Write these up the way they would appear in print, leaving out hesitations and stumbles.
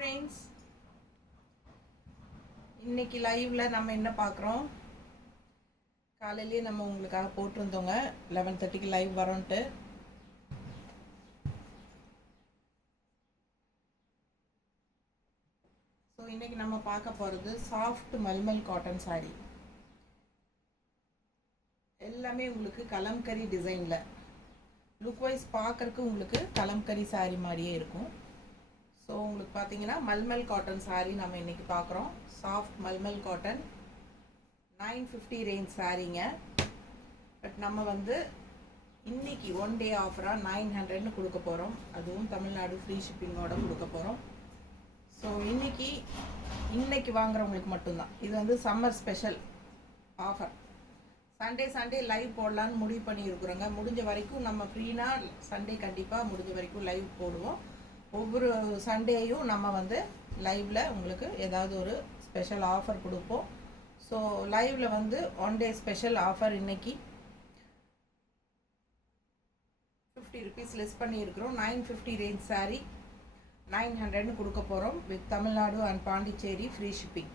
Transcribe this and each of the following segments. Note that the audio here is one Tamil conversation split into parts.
ஃப்ரெண்ட்ஸ், இன்னைக்கு லைவ்ல நம்ம என்ன பார்க்குறோம்? காலையிலேயே நம்ம உங்களுக்காக போட்டிருந்தோங்க 11:30க்கு லைவ் வரோன்ட்டு. ஸோ இன்னைக்கு நம்ம பார்க்க போகிறது சாஃப்ட் மல்மல் காட்டன் சாரீ. எல்லாமே உங்களுக்கு கலம்கரி டிசைனில் லுக் வைஸ் பார்க்கறதுக்கு உங்களுக்கு கலம்கரி சாரீ மாதிரியே இருக்கும். ஸோ உங்களுக்கு பார்த்தீங்கன்னா மல்மல் காட்டன் சாரீ நம்ம இன்றைக்கி பார்க்குறோம். சாஃப்ட் மல்மல் காட்டன் 950 ரேஞ்ச் சாரீங்க. பட் நம்ம வந்து இன்னைக்கு ஒன் டே ஆஃபராக 900ன்னு கொடுக்க போகிறோம். அதுவும் தமிழ்நாடு ஃப்ரீ ஷிப்பிங்கோட கொடுக்க போகிறோம். ஸோ இன்னைக்கு வாங்குறவங்களுக்கு மட்டும்தான் இது வந்து summer special offer. Sunday live போடலான்னு முடிவு பண்ணியிருக்கிறோங்க. முடிஞ்ச வரைக்கும் நம்ம ஃப்ரீனா சண்டே கண்டிப்பாக முடிஞ்ச வரைக்கும் லைவ் போடுவோம். ஒவ்வொரு சண்டேயும் நம்ம வந்து லைவில் உங்களுக்கு ஏதாவது ஒரு ஸ்பெஷல் ஆஃபர் கொடுப்போம். ஸோ லைவில் வந்து ஒன் டே ஸ்பெஷல் ஆஃபர் இன்னைக்கு 50 ருபீஸ் லெஸ் பண்ணியிருக்கிறோம். 950 ரேஞ்ச் சாரீ 900ன்னு கொடுக்க போகிறோம் with Tamil Nadu and Pondicherry free shipping.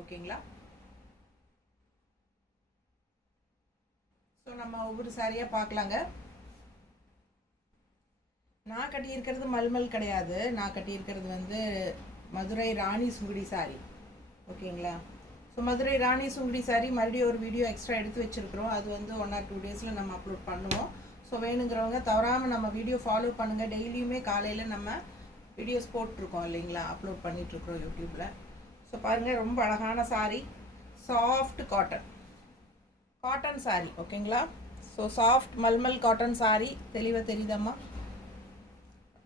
ஓகேங்களா? ஸோ நம்ம ஒவ்வொரு சாரியாக பார்க்கலாங்க. நான் கட்டியிருக்கிறது மல்மல் கிடையாது. நான் கட்டியிருக்கிறது வந்து மதுரை ராணி சுங்குடி சாரீ. ஓகேங்களா? ஸோ மதுரை ராணி சுங்குடி சாரீ மறுபடியும் ஒரு வீடியோ எக்ஸ்ட்ரா எடுத்து வச்சுருக்குறோம். அது வந்து 1 or 2 டேஸில் நம்ம அப்லோட் பண்ணுவோம். ஸோ வேணுங்கிறவங்க தவறாமல் நம்ம வீடியோ ஃபாலோ பண்ணுங்கள். டெய்லியுமே காலையில் நம்ம வீடியோஸ் போட்டிருக்கோம் இல்லைங்களா, அப்லோட் பண்ணிகிட்ருக்குறோம் யூடியூப்பில். ஸோ பாருங்கள், ரொம்ப அழகான சாரீ, சாஃப்ட் காட்டன் சாரீ. ஓகேங்களா? So soft mulmul cotton sari. தெளிவாக தெரியுதம்மா?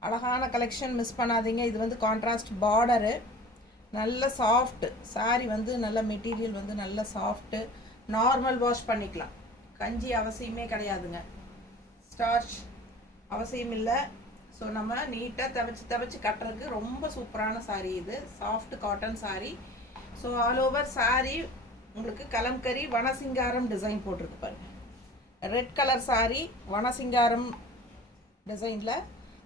அழகான கலெக்ஷன், மிஸ் பண்ணாதீங்க. இது வந்து கான்ட்ராஸ்ட் பார்டரு, நல்ல சாஃப்ட் சாரீ. வந்து நல்ல மெட்டீரியல் வந்து நல்ல சாஃப்ட்டு. நார்மல் வாஷ் பண்ணிக்கலாம். கஞ்சி அவசியமே கிடையாதுங்க. ஸ்டார்ச் அவசியம் இல்லை. ஸோ நம்ம நீட்டாக துவைச்சி கட்டுறதுக்கு ரொம்ப சூப்பரான சாரீ இது. Soft cotton sari. So all over sari உங்களுக்கு கலம்கரி வனசிங்காரம் டிசைன் போட்டிருக்கு பாருங்கள். ரெட் கலர் சாரீ வனசிங்காரம் டிசைனில்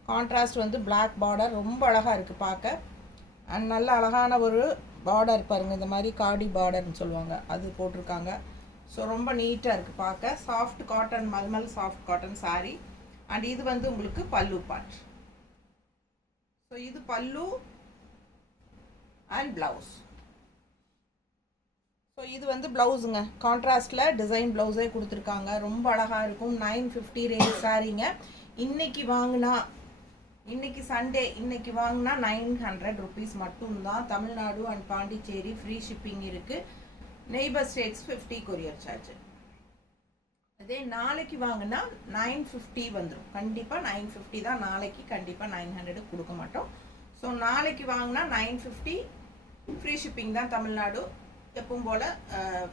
கான்ட்ராஸ்ட் வந்து பிளாக் பார்டர். ரொம்ப அழகாக இருக்குது பார்க்க. அண்ட் நல்ல அழகான ஒரு பார்டர் பாருங்கள். இந்த மாதிரி காடி பார்டர்னு சொல்லுவாங்க, அது போட்டிருக்காங்க. ஸோ ரொம்ப நீட்டாக இருக்குது பார்க்க. Soft cotton mulmul soft cotton sari. And இது வந்து உங்களுக்கு பல்லு பார்ட். ஸோ இது பல்லு அண்ட் ப்ளவுஸ். ஸோ இது வந்து ப்ளவுஸுங்க. கான்ட்ராஸ்டில் டிசைன் ப்ளவுஸே கொடுத்துருக்காங்க. ரொம்ப அழகாக இருக்கும். 950 ரேஞ்ச் சாரீங்க. இன்னைக்கு சண்டே, இன்னைக்கு வாங்கினா 900 ருபீஸ் மட்டும்தான். Tamil Nadu and Pondicherry free shipping இருக்குது. Neighbour states 50 courier charge. அதே நாளைக்கு வாங்கினா 950 வந்துடும். கண்டிப்பாக 950 தான் நாளைக்கு. கண்டிப்பாக 900 கொடுக்க மாட்டோம். ஸோ நாளைக்கு வாங்கினா 950 ஃப்ரீ ஷிப்பிங் தான். தமிழ்நாடு எப்பவும் போல்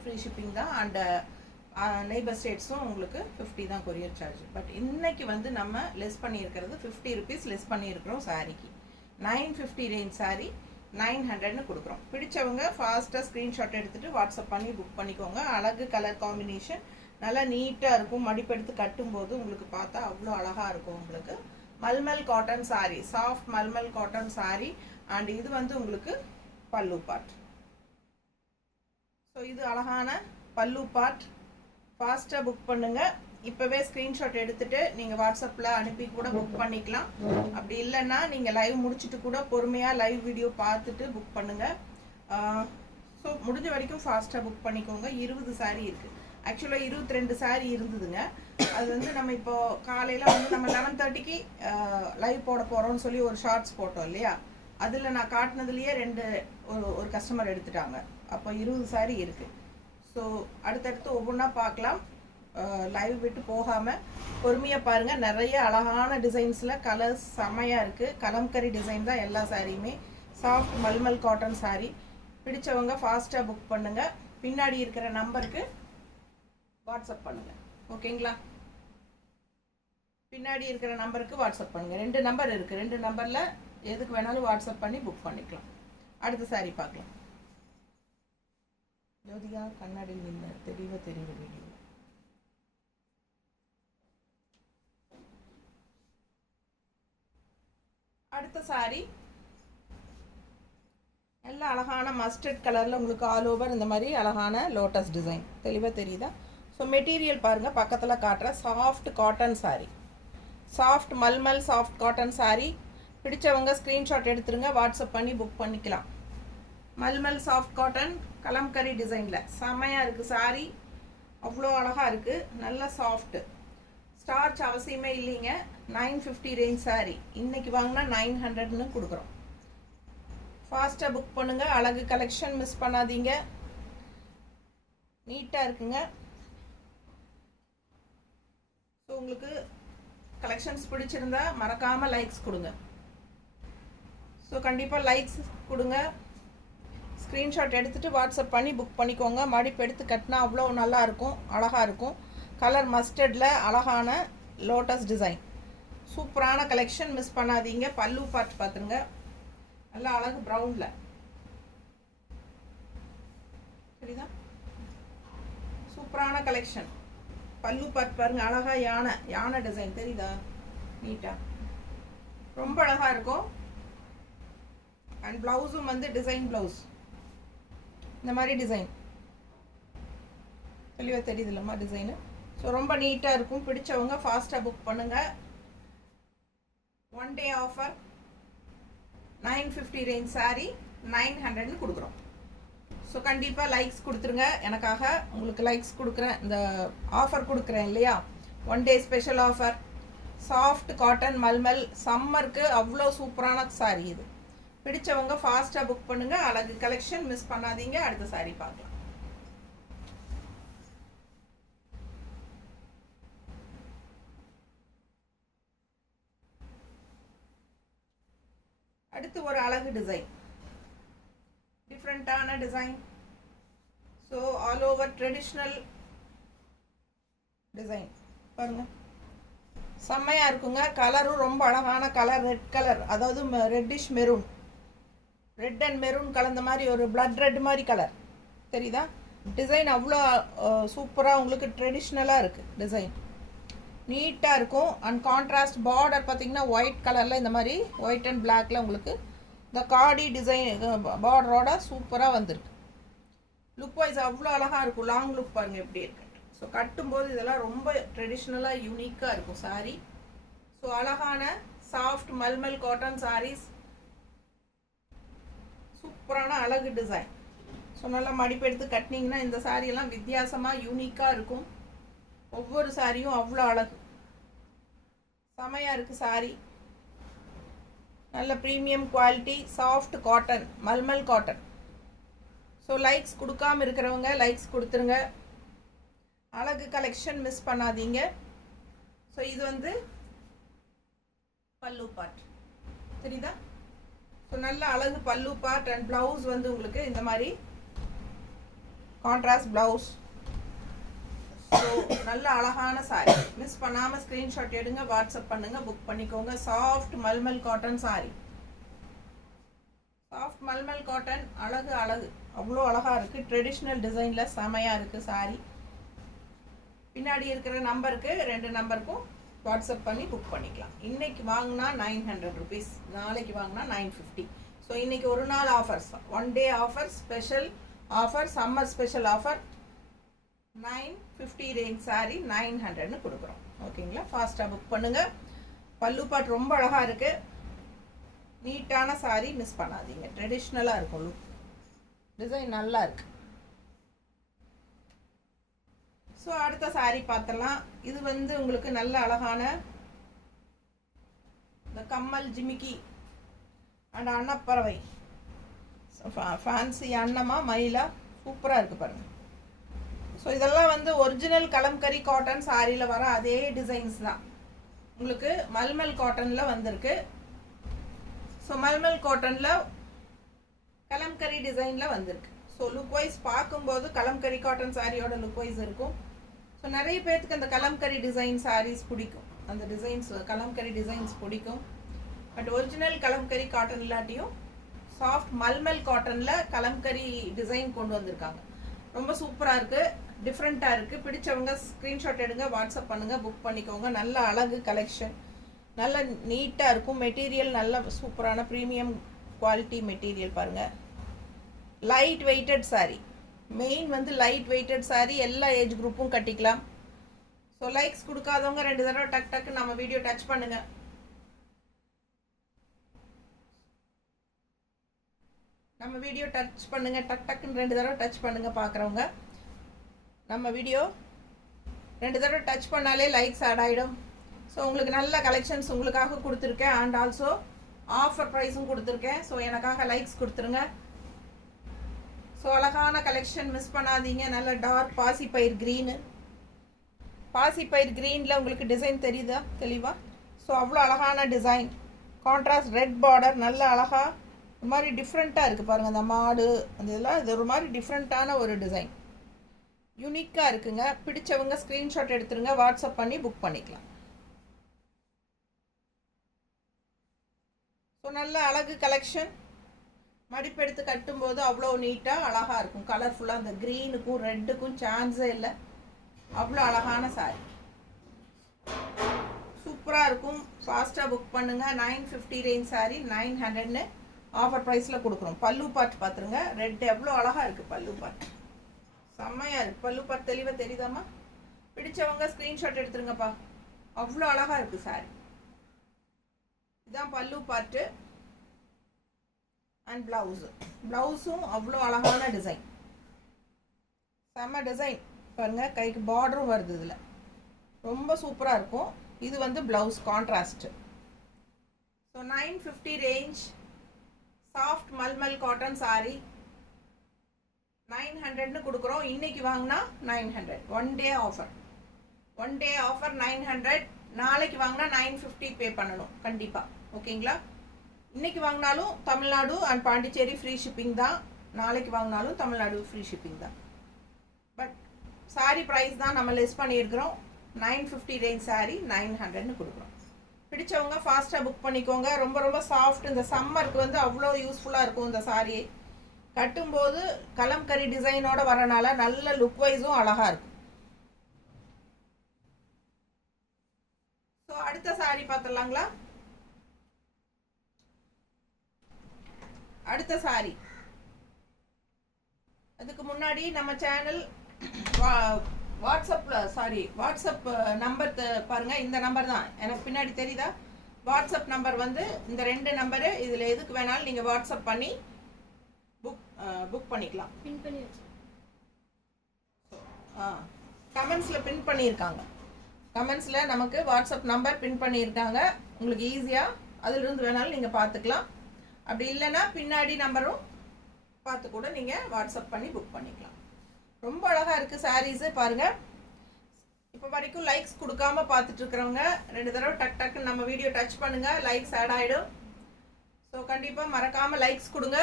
ஃப்ரீ ஷிப்பிங் தான். அண்ட் நெய்பர் ஸ்டேட்ஸும் உங்களுக்கு 50 தான் கொரியர் சார்ஜ். பட் இன்னைக்கு வந்து நம்ம லெஸ் பண்ணியிருக்கிறது 50 ருபீஸ் லெஸ் பண்ணியிருக்கிறோம் சாரிக்கு. 950 ரேஞ்ச் சாரீ 900ன்னு கொடுக்குறோம். பிடிச்சவங்க ஃபாஸ்ட்டாக ஸ்க்ரீன்ஷாட் எடுத்துகிட்டு வாட்ஸ்அப் பண்ணி புக் பண்ணிக்கோங்க. அழகு கலர் காம்பினேஷன், நல்லா நீட்டாக இருக்கும். மடிப்பெடுத்து கட்டும்போது உங்களுக்கு பார்த்தா அவ்வளோ அழகாக இருக்கும். உங்களுக்கு mulmul cotton sari, soft mulmul cotton sari. And இது வந்து உங்களுக்கு பல்லு பார்ட். ஸோ இது அழகான பல்லு பார்ட். ஃபாஸ்ட்டாக புக் பண்ணுங்கள். இப்போவே ஸ்க்ரீன்ஷாட் எடுத்துகிட்டு நீங்கள் வாட்ஸ்அப்பில் அனுப்பி கூட புக் பண்ணிக்கலாம். அப்படி இல்லைன்னா நீங்கள் லைவ் முடிச்சுட்டு கூட பொறுமையாக லைவ் வீடியோ பார்த்துட்டு புக் பண்ணுங்கள். ஸோ முடிஞ்ச வரைக்கும் ஃபாஸ்ட்டாக புக் பண்ணிக்கோங்க. 20 சாரீ இருக்குது. ஆக்சுவலாக 22 சாரீ இருந்ததுங்க. அது வந்து நம்ம இப்போது காலையில் வந்து நம்ம 11:30க்கு லைவ் போட போகிறோம்னு சொல்லி ஒரு ஷார்ட்ஸ் போட்டோம் இல்லையா, அதில் நான் காட்டினதுலேயே ஒரு கஸ்டமர் எடுத்துட்டாங்க. அப்போ 20 சாரீ இருக்குது. ஸோ அடுத்தடுத்து ஒவ்வொன்றா பார்க்கலாம். லைவ் விட்டு போகாமல் பொறுமையாக பாருங்கள். நிறைய அழகான டிசைன்ஸில் கலர்ஸ் செமையாக இருக்குது. கலம்கரி டிசைன் தான் எல்லா சாரியுமே. Soft mulmul cotton sari. பிடிச்சவங்க ஃபாஸ்ட்டாக புக் பண்ணுங்கள். பின்னாடி இருக்கிற நம்பருக்கு வாட்ஸ்அப் பண்ணுங்கள். ஓகேங்களா? பின்னாடி இருக்கிற நம்பருக்கு வாட்ஸ்அப் பண்ணுங்கள். 2 நம்பர் இருக்குது. 2 நம்பரில் எதுக்கு வேணாலும் வாட்ஸ்அப் பண்ணி புக் பண்ணிக்கலாம். அடுத்த சாரீ பார்க்கலாம். ஜோதிகா கண்ணாடியில் நின்று தெளிவாக தெரியுது வீடியோ. அடுத்த சாரீ நல்ல அழகான மஸ்டர்ட் கலரில் உங்களுக்கு ஆல் ஓவர் இந்த மாதிரி அழகான லோட்டஸ் டிசைன் தெளிவாக தெரியுதா? ஸோ மெட்டீரியல் பாருங்கள், பக்கத்தில் காட்டுற soft cotton sari, soft mulmul soft cotton sari. பிடிச்சவங்க ஸ்க்ரீன்ஷாட் எடுத்துருங்க, வாட்ஸ்அப் பண்ணி புக் பண்ணிக்கலாம். மல்மல் சாஃப்ட் காட்டன் கலம்கரி டிசைனில் செம்மையாக இருக்குது சாரீ, அவ்வளோ அழகாக இருக்குது, நல்ல சாஃப்ட்டு. ஸ்டார்ச் அவசியமே இல்லைங்க. 950 ரேஞ்ச் சாரீ, இன்றைக்கி வாங்கினா 900ன்னு கொடுக்குறோம். ஃபாஸ்ட்டாக புக் பண்ணுங்கள். அழகு கலெக்ஷன் மிஸ் பண்ணாதீங்க, நீட்டாக இருக்குங்க. ஸோ உங்களுக்கு கலெக்ஷன்ஸ் பிடிச்சிருந்தா மறக்காமல் லைக்ஸ் கொடுங்க. ஸோ கண்டிப்பாக லைக்ஸ் கொடுங்க. ஸ்க்ரீன்ஷாட் எடுத்துகிட்டு வாட்ஸ்அப் பண்ணி புக் பண்ணிக்கோங்க. மடிப்பு எடுத்து கட்டினா அவ்வளோ நல்லா இருக்கும், அழகாக இருக்கும். கலர் மஸ்டர்டில் அழகான லோட்டஸ் டிசைன், சூப்பரான கலெக்ஷன் மிஸ் பண்ணாதீங்க. பல்லு பார்ட் பார்த்துருங்க, நல்லா அழகு ப்ரௌனில் சரிதா? சூப்பரான கலெக்ஷன். பல்லு பார்ட் பாருங்க, அழகா யானை டிசைன் தெரியுதா? நீட்டா ரொம்ப அழகா இருக்கும். அண்ட் பிளவுஸும் வந்து டிசைன் பிளவுஸ், இந்த மாதிரி டிசைன் தெளிவாக தெரியுது இல்லைம்மா டிசைனு? ஸோ ரொம்ப நீட்டாக இருக்கும். பிடிச்சவங்க ஃபாஸ்ட்டாக புக் பண்ணுங்கள். 1 day ஆஃபர் 950 ரேஞ்ச் சாரீ 900ன்னு கொடுக்குறோம். ஸோ கண்டிப்பாக லைக்ஸ் கொடுத்துருங்க எனக்காக. உங்களுக்கு லைக்ஸ் கொடுக்குறேன், இந்த ஆஃபர் கொடுக்குறேன் இல்லையா? 1 day special offer. Soft cotton mulmul, சம்மருக்கு அவ்வளோ சூப்பரான சாரீ இது. பிடிச்சவங்க ஃபாஸ்ட்டாக புக் பண்ணுங்கள். அழகு கலெக்ஷன் மிஸ் பண்ணாதீங்க. அடுத்த சாரீ பார்க்கலாம். அடுத்து ஒரு அழகு டிசைன், டிஃப்ரெண்ட்டான design. So all over traditional design பாருங்க, செம்மையாக இருக்குங்க. கலரும் ரொம்ப அழகான கலர், ரெட் கலர், அதாவது reddish maroon, red and maroon கலந்த மாதிரி ஒரு பிளட் ரெட் மாதிரி கலர் தெரியுதா? டிசைன் அவ்வளோ சூப்பராக உங்களுக்கு ட்ரெடிஷ்னலாக இருக்குது. டிசைன் நீட்டாக இருக்கும். அண்ட் கான்ட்ராஸ்ட் பார்டர் பார்த்திங்கன்னா ஒயிட் கலரில் இந்த மாதிரி ஒயிட் அண்ட் பிளாக்ல உங்களுக்கு இந்த காடி டிசைன் பார்டரோட சூப்பராக வந்திருக்கு. லுக் வைஸ் அவ்வளோ அழகாக இருக்கும். லாங் லுக் பாருங்கள் எப்படி இருக்கு. ஸோ கட்டும்போது இதெல்லாம் ரொம்ப ட்ரெடிஷ்னலாக யூனிக்காக இருக்கும் சாரீ. ஸோ அழகான சாஃப்ட் மல்மல் காட்டன் சாரீஸ், சூப்பரான அழகு டிசைன். ஸோ நல்லா மடிப்பு எடுத்து கட்டினீங்கன்னா இந்த சாரியெல்லாம் வித்தியாசமாக யூனிக்காக இருக்கும். ஒவ்வொரு சாரியும் அவ்வளோ அழகு, செமையாக இருக்குது சாரீ. நல்ல premium quality soft cotton mulmul cotton. So likes கொடுக்காமல் இருக்கிறவங்க லைக்ஸ் கொடுத்துருங்க. அழகு கலெக்ஷன் மிஸ் பண்ணாதீங்க. ஸோ இது வந்து பல்லு பார்ட் தெரியுதா? ஸோ நல்ல அழகு பல்லு பார்ட். அண்ட் ப்ளவுஸ் வந்து உங்களுக்கு இந்த மாதிரி கான்ட்ராஸ்ட் ப்ளவுஸ். ஸோ நல்ல அழகான சாரீ மிஸ் பண்ணாமல் ஸ்க்ரீன்ஷாட் எடுங்க, வாட்ஸ்அப் பண்ணுங்கள், புக் பண்ணிக்கோங்க. Soft mulmul cotton sari, soft mulmul cotton, அழகு அழகு, அவ்வளோ அழகாக இருக்குது. ட்ரெடிஷ்னல் டிசைனில் செமையாக இருக்குது சாரீ. பின்னாடி இருக்கிற நம்பருக்கு 2 நம்பருக்கும் வாட்ஸ்அப் பண்ணி புக் பண்ணிக்கலாம். இன்றைக்கி வாங்கினா 900 ருபீஸ், நாளைக்கு வாங்கினா 950. ஸோ இன்றைக்கி ஒரு நாள் offers, 1 day offer, special offer, summer special offer. 950 range sari 900ன்னு கொடுக்குறோம். ஓகேங்களா? ஃபாஸ்ட்டாக புக் பண்ணுங்கள். பல்லு பாட் ரொம்ப அழகாக இருக்குது, நீட்டான சாரீ மிஸ் பண்ணாதீங்க. ட்ரெடிஷ்னலாக இருக்கும் லுக், டிசைன் நல்லா இருக்கு. ஸோ அடுத்த சாரீ பார்த்தலாம். இது வந்து உங்களுக்கு நல்ல அழகான இந்த கம்மல் ஜிமிக்கி அண்ட் அன்னப்பறவை, ஃபேன்சி அன்னமா மயிலா, சூப்பராக இருக்குது பாருங்கள். ஸோ இதெல்லாம் வந்து ஒரிஜினல் கலம்கரி காட்டன் சாரியில் வர அதே டிசைன்ஸ் தான் உங்களுக்கு மல்மல் காட்டனில் வந்திருக்கு. ஸோ மல்மல் காட்டனில் கலம்கரி டிசைனில் வந்திருக்கு. ஸோ லுக் வைஸ் பார்க்கும்போது கலம்கரி காட்டன் சாரியோட லுக் வைஸ் இருக்கும். ஸோ நிறைய பேர்த்துக்கு அந்த கலம்கரி டிசைன் சாரீஸ் பிடிக்கும், அந்த டிசைன்ஸ் கலம்கரி டிசைன்ஸ் பிடிக்கும். பட் ஒரிஜினல் கலம்கரி காட்டன் இல்லாட்டியும் சாஃப்ட் மல்மல் காட்டனில் கலம்கரி டிசைன் கொண்டு வந்திருக்காங்க. ரொம்ப சூப்பராக இருக்குது, டிஃப்ரெண்ட்டாக இருக்குது. பிடிச்சவங்க ஸ்க்ரீன்ஷாட் எடுங்க, வாட்ஸ்அப் பண்ணுங்கள், புக் பண்ணிக்கோங்க. நல்ல அழகு கலெக்ஷன், நல்ல நீட்டாக இருக்கும். மெட்டீரியல் நல்ல சூப்பரான ப்ரீமியம் குவாலிட்டி மெட்டீரியல் பாருங்கள். Light weighted saree. மெயின் வந்து லைட் வெயிட்டட் saree, எல்லா ஏஜ் குரூப்பும் கட்டிக்கலாம். ஸோ லைக்ஸ் கொடுக்காதவங்க 2 தடவை டக் டக்கு நம்ம வீடியோ டச் பண்ணுங்க. நம்ம வீடியோ டச் பண்ணுங்க, டக் டக்குன்னு 2 தடவை டச் பண்ணுங்க. பார்க்குறவங்க நம்ம வீடியோ 2 தடவை டச் பண்ணாலே லைக்ஸ் ஆட் ஆகிடும். ஸோ உங்களுக்கு நல்ல கலெக்ஷன்ஸ் உங்களுக்காக கொடுத்துருக்கேன். அண்ட் ஆல்சோ ஆஃபர் ப்ரைஸும் கொடுத்துருக்கேன். ஸோ எனக்காக லைக்ஸ் கொடுத்துருங்க. ஸோ அழகான கலெக்ஷன் மிஸ் பண்ணாதீங்க. நல்ல டார்க் பாசிப்பயிர் க்ரீனு, பாசிப்பயிர் க்ரீனில் உங்களுக்கு டிசைன் தெரியுதா தெளிவா? ஸோ அவ்வளோ அழகான டிசைன். கான்ட்ராஸ்ட் ரெட் பார்டர், நல்ல அழகாக ஒரு மாதிரி டிஃப்ரெண்ட்டாக இருக்குது பாருங்கள். அந்த மாடு அந்த இதெல்லாம் இது ஒரு மாதிரி டிஃப்ரெண்ட்டான ஒரு டிசைன், யூனிக்காக இருக்குங்க. பிடிச்சவங்க ஸ்க்ரீன்ஷாட் எடுத்துருங்க, வாட்ஸ்அப் பண்ணி புக் பண்ணிக்கலாம். ஸோ நல்ல அழகு கலெக்ஷன். மடிப்பெடுத்து கட்டும்போது அவ்வளோ நீட்டாக அழகாக இருக்கும். கலர்ஃபுல்லாக அந்த க்ரீனுக்கும் ரெட்டுக்கும் சான்ஸே இல்லை. அவ்வளோ அழகான சாரி, சூப்பராக இருக்கும். ஃபாஸ்ட்டாக புக் பண்ணுங்கள். 950 ரேஞ்ச் சாரி 900ன்னு ஆஃபர் ப்ரைஸில் கொடுக்குறோம். பல்லு பாட்டு பார்த்துருங்க. ரெட் எவ்வளோ அழகாக இருக்குது பல்லு பாட்டு, செம்மையாக இருக்குது. பல்லு பாட்டு தெளிவாக தெரியுதாம்மா? பிடிச்சவங்க ஸ்க்ரீன்ஷாட் எடுத்துருங்கப்பா. அவ்வளோ அழகாக இருக்குது சாரி. இதுதான் பல்லு பாட்டு. அண்ட் ப்ளவுஸும் அவ்வளோ அழகான டிசைன், செம்ம டிசைன் பாருங்கள். கைக்கு பார்டரும் வருது, இதில் ரொம்ப சூப்பராக இருக்கும். இது வந்து blouse contrast. So 950 range soft mulmul cotton sari 900ன்னு கொடுக்குறோம். இன்னைக்கு வாங்கினா 900. One day offer 900. நாளைக்கு வாங்கினா 950 பே பண்ணணும் கண்டிப்பாக. ஓகேங்களா? இன்னைக்கு வாங்கினாலும் Tamil Nadu and Pondicherry free shipping தான். நாளைக்கு வாங்கினாலும் தமிழ்நாடு ஃப்ரீ ஷிப்பிங் தான். பட் சாரி ப்ரைஸ் தான் நம்ம லெஸ் பண்ணியிருக்கிறோம். 950 ரேஞ்ச் சாரி 900ன்னு கொடுக்குறோம். பிடிச்சவங்க ஃபாஸ்ட்டாக புக் பண்ணிக்கோங்க. ரொம்ப ரொம்ப சாஃப்ட். இந்த சம்மருக்கு வந்து அவ்வளோ யூஸ்ஃபுல்லாக இருக்கும். இந்த சாரியை கட்டும்போது கலம்கரி டிசைனோட வரனால நல்ல லுக் வைஸும் அழகாக இருக்கும். ஸோ அடுத்த சாரி பார்த்துடலாங்களா? அடுத்த சாரி அதுக்கு முன்னாடி நம்ம சேனல் வாட்ஸ்அப் நம்பர் பாருங்கள். இந்த நம்பர் தான் எனக்கு பின்னாடி தெரியுதா? வாட்ஸ்அப் நம்பர் வந்து இந்த 2 நம்பரு. இதில் எதுக்கு வேணாலும் நீங்கள் வாட்ஸ்அப் பண்ணி புக் பண்ணிக்கலாம். பின் பண்ணி வச்சு கமெண்ட்ஸில் பின் பண்ணியிருக்காங்க. கமெண்ட்ஸில் நமக்கு வாட்ஸ்அப் நம்பர் பின் பண்ணியிருக்காங்க. உங்களுக்கு ஈஸியாக அதிலிருந்து வேணாலும் நீங்கள் பார்த்துக்கலாம். அப்படி இல்லைன்னா பின்னாடி நம்பரும் பார்த்து கூட நீங்கள் வாட்ஸ்அப் பண்ணி புக் பண்ணிக்கலாம். ரொம்ப அழகாக இருக்குது சாரீஸு பாருங்கள். இப்போ வரைக்கும் லைக்ஸ் கொடுக்காம பார்த்துட்டு இருக்கிறவங்க 2 தடவை டக் டக்குன்னு நம்ம வீடியோ டச் பண்ணுங்கள், லைக்ஸ் ஆட் ஆகிடும். ஸோ கண்டிப்பாக மறக்காமல் லைக்ஸ் கொடுங்க.